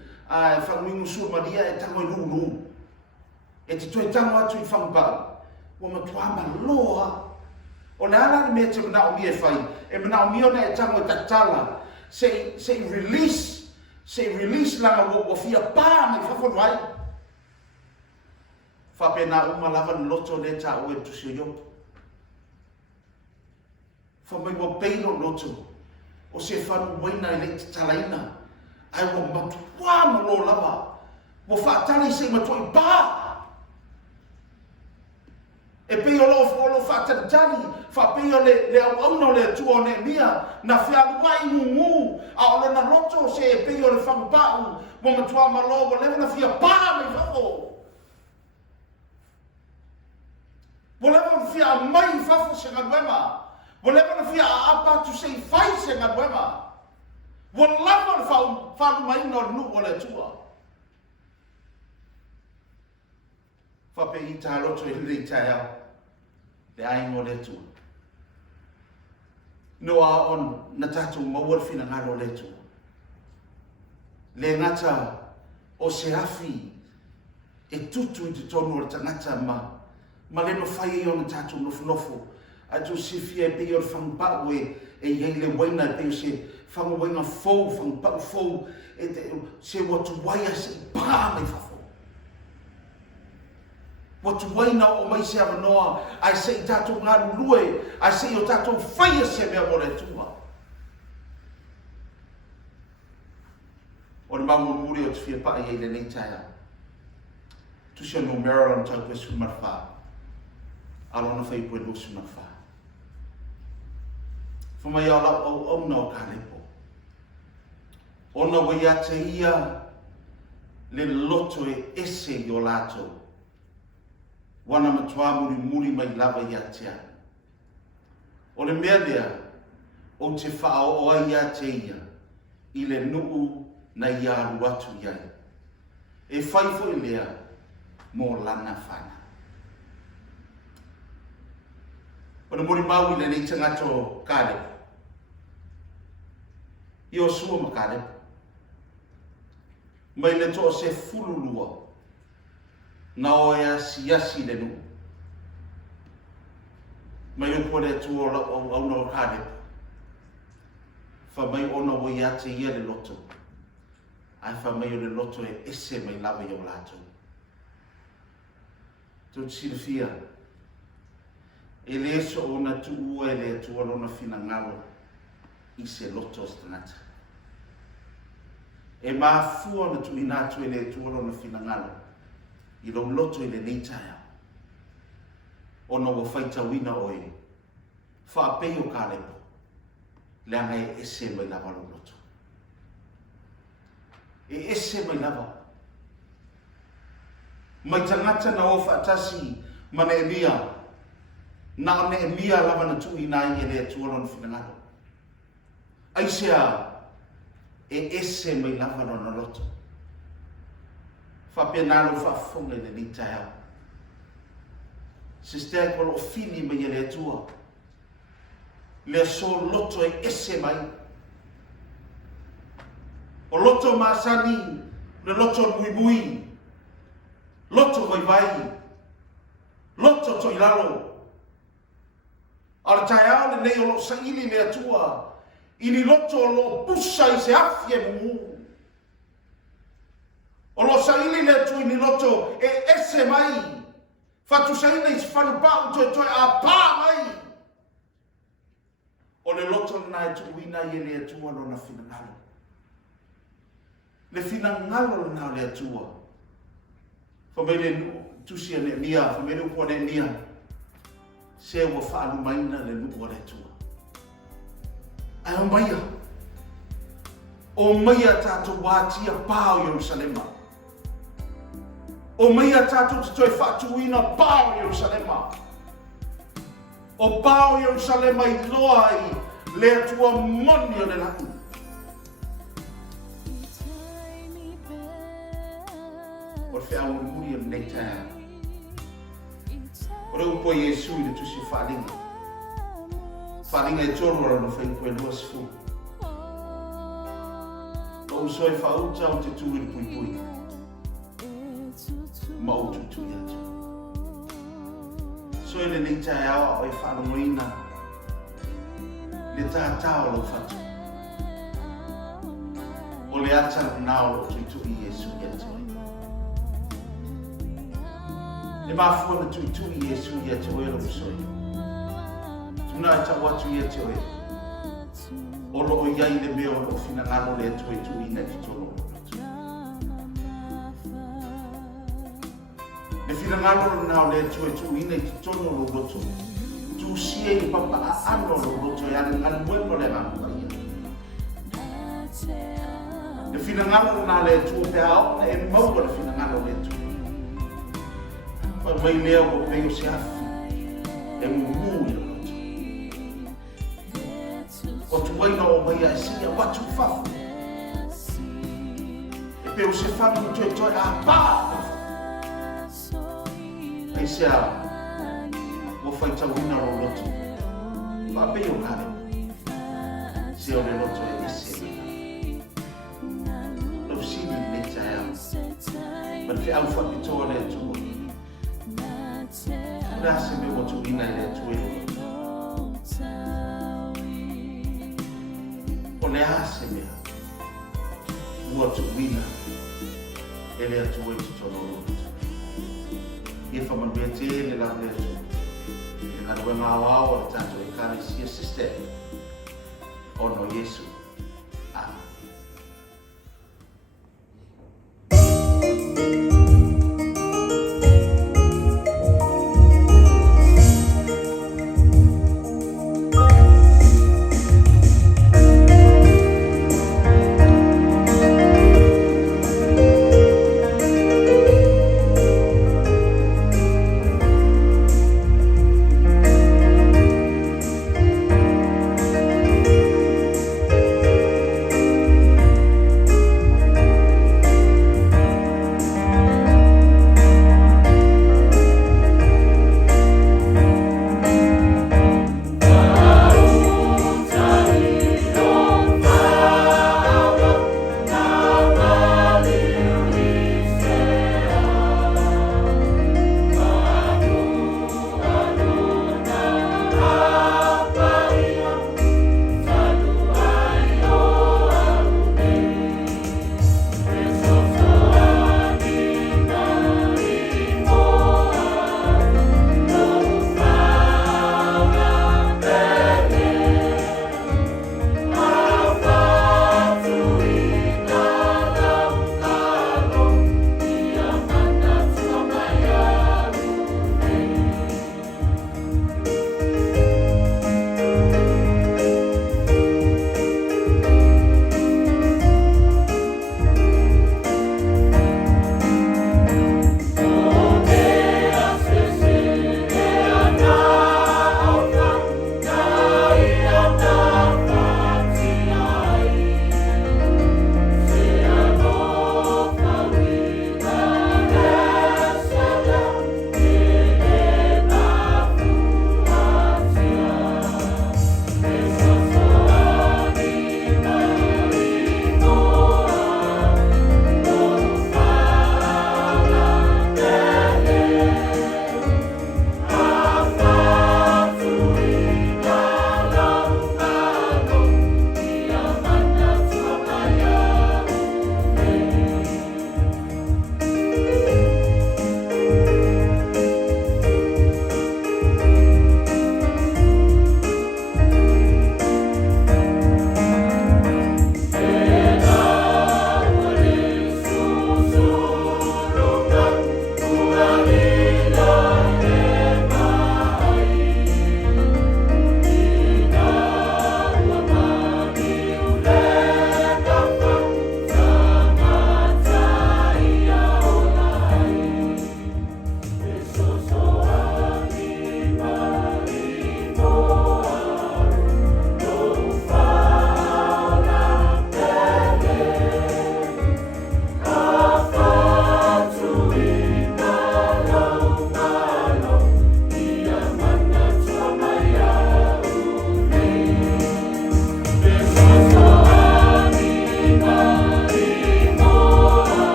Suamaria e tango i lulu. E te toi tango atu i whangu pāu. Ua matuama loa. O le ala me te manao mi e whai. E manao mi o ne e tango i tatala. Se release langa o fia pā mai Faafeiloaiga. Whapena uma lava loto le tā ue tusi o yopu. Whamai wa peino loto. O se whanu waina i le talaina. Ai wa matuama lo lava. Wa whaatani se matoi pā. E pei o lo whaatani. Whapei o le auna o le atua o ne mia. Na whialuai mungu. A o na loto se e pei o le whangu pāu. Wa matuama lo wa lewa na whia pā me whako. Whatever fia mai fafu se ngaduema. Whatever fia apa tu sei fai se ngaduema. Whatever fa mai no nu wala tua. Fa pe ita loto i le ita le ai mo le tua. No a on na tatu mawar fina ngalo le tua. Le ngata o se afi e tutu i te tonu o tangata ma le no fai o na tatu nofo. Atu sifia e pei o whangpau e iei le waina e pei o se whangawainga fau, whangpau fau, se watu waia se pā mai whafo. Wa tuaina o mai se avanoa, ai se I tātou ngā lue, ai se I o tātou whaia se mea mo le tua. O le maumuri o te whia pai e le nei taia. Tusia no Maryland tau koe sumarwha. Alona whai koe lo sumarwha. Whamai ala au na o ka lepo. Ona wai ate ia le loto e ese I o lato. Wana matua muri mai lava I atea. O le mea lea, o te whao o ai ate ia, I le nuu na iaru atu iai. E whaifo I lea, mo lana whana. O le mori mau I le nei tangato kālepo. I o sua ma kālepo. Mai le to se fululua. Na o ea siasi le nu. Mai o pole tu o au no kālepo. Fa mai ona o ia te ia le loto. Ai fa mai o le loto e ese mai lava I o lato. Tu silfia. E le so ona tu ua e le tu alona fina ngalo I se loto stanata. E mafua na tu inatu e le tu alona fina ngalo I lo loto I le neitaia. Ona wa faita wina oe. Faapei o kālepo. Le anga e ese mai lava lo loto. E ese mai lava. Mai tangata na o whaatasi ma Neemia. Na Neemia lava na tu inai e le tuolon finangalo. Aisea e ese mai lava no na loto. Fapenalo fafonga le nitaia. SISDAC o lo fini mai e le tua. Le so loto e ese mai. O loto masani, le loto mui. Loto vai. Loto Toilalo. Ar taia le nei o lo saili le atua. Ini loto lo pusa I se afie mu. O lo saili le atua ini loto e ese mai. Fatu saina I se fanu pau toi a pa mai. O le loto na tu wina I le atua lo na finangalo. Le finangalo na le atua. Famele tusia ne mia, famele ko ne mia. Se wa faalu maina le nuku le tua. Ai o maia. O maia tato watia pao Yerusalema. O maia tato te toi fatuina pao Yerusalema. O pao Yerusalema I loa I le atua moni o le laku. O fea o muri o neitaia. O reu po Yesu I le tusi whalinga. Whalinga e toro no whai koe lua sifu. O uso e whauta o te tūri pui. Ma o tutu I atu. So e le neitai awa o e whanongoina. Le tātao lau whatu. O le ata nao lo tutu I Yesu I atu. E mafua na tuitu I Yesu I atu e lo usoi. Tuna e tau atu I atu e. O lo o iai le meo o fina ngano le atu e tu I na titolo. Le fina ngano na le atu e tu I na titolo lo roto. Tu sie I papa a ano lo roto e ane ngana mueno le ngana ia. Le fina ngano na le atu e pe ao e maua le fina ngano le atu. Mai lea o peo se afi e mumu I roto. O tuaina o mai a sia watu fafu. E peo se famu toi a pa. Ai sea o faita wina o roto. Pa peo kare. Se o le roto e ese. Lo sini neita ea. Ma te au Faapitoa le atua. Rase me o tu ina le tuelo. O le ase me o tu ina ele atu e tu tono. ia whamanuia te le lau le tu. E ngā ngā wāo le tātou e kāne sia SISDAC. Ono Yesu. Amen.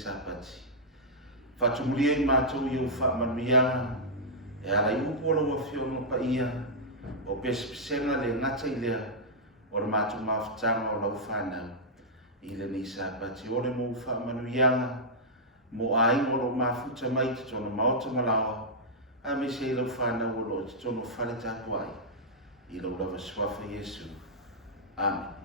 Sapati. Fatumulia I mātou I o whaamanuianga, e ala I upolo wa whiono pa ia, o Pese le ngata I lea, o le mātou mawhitanga o lau whanau, I le ni Sapati. O le mo whaamanuianga, mo aingo lo mafuta mai te tono maota malawa, a me se lau whanau o lo te tono Faletoilalo, I lau lava swafa Yesu. Amen.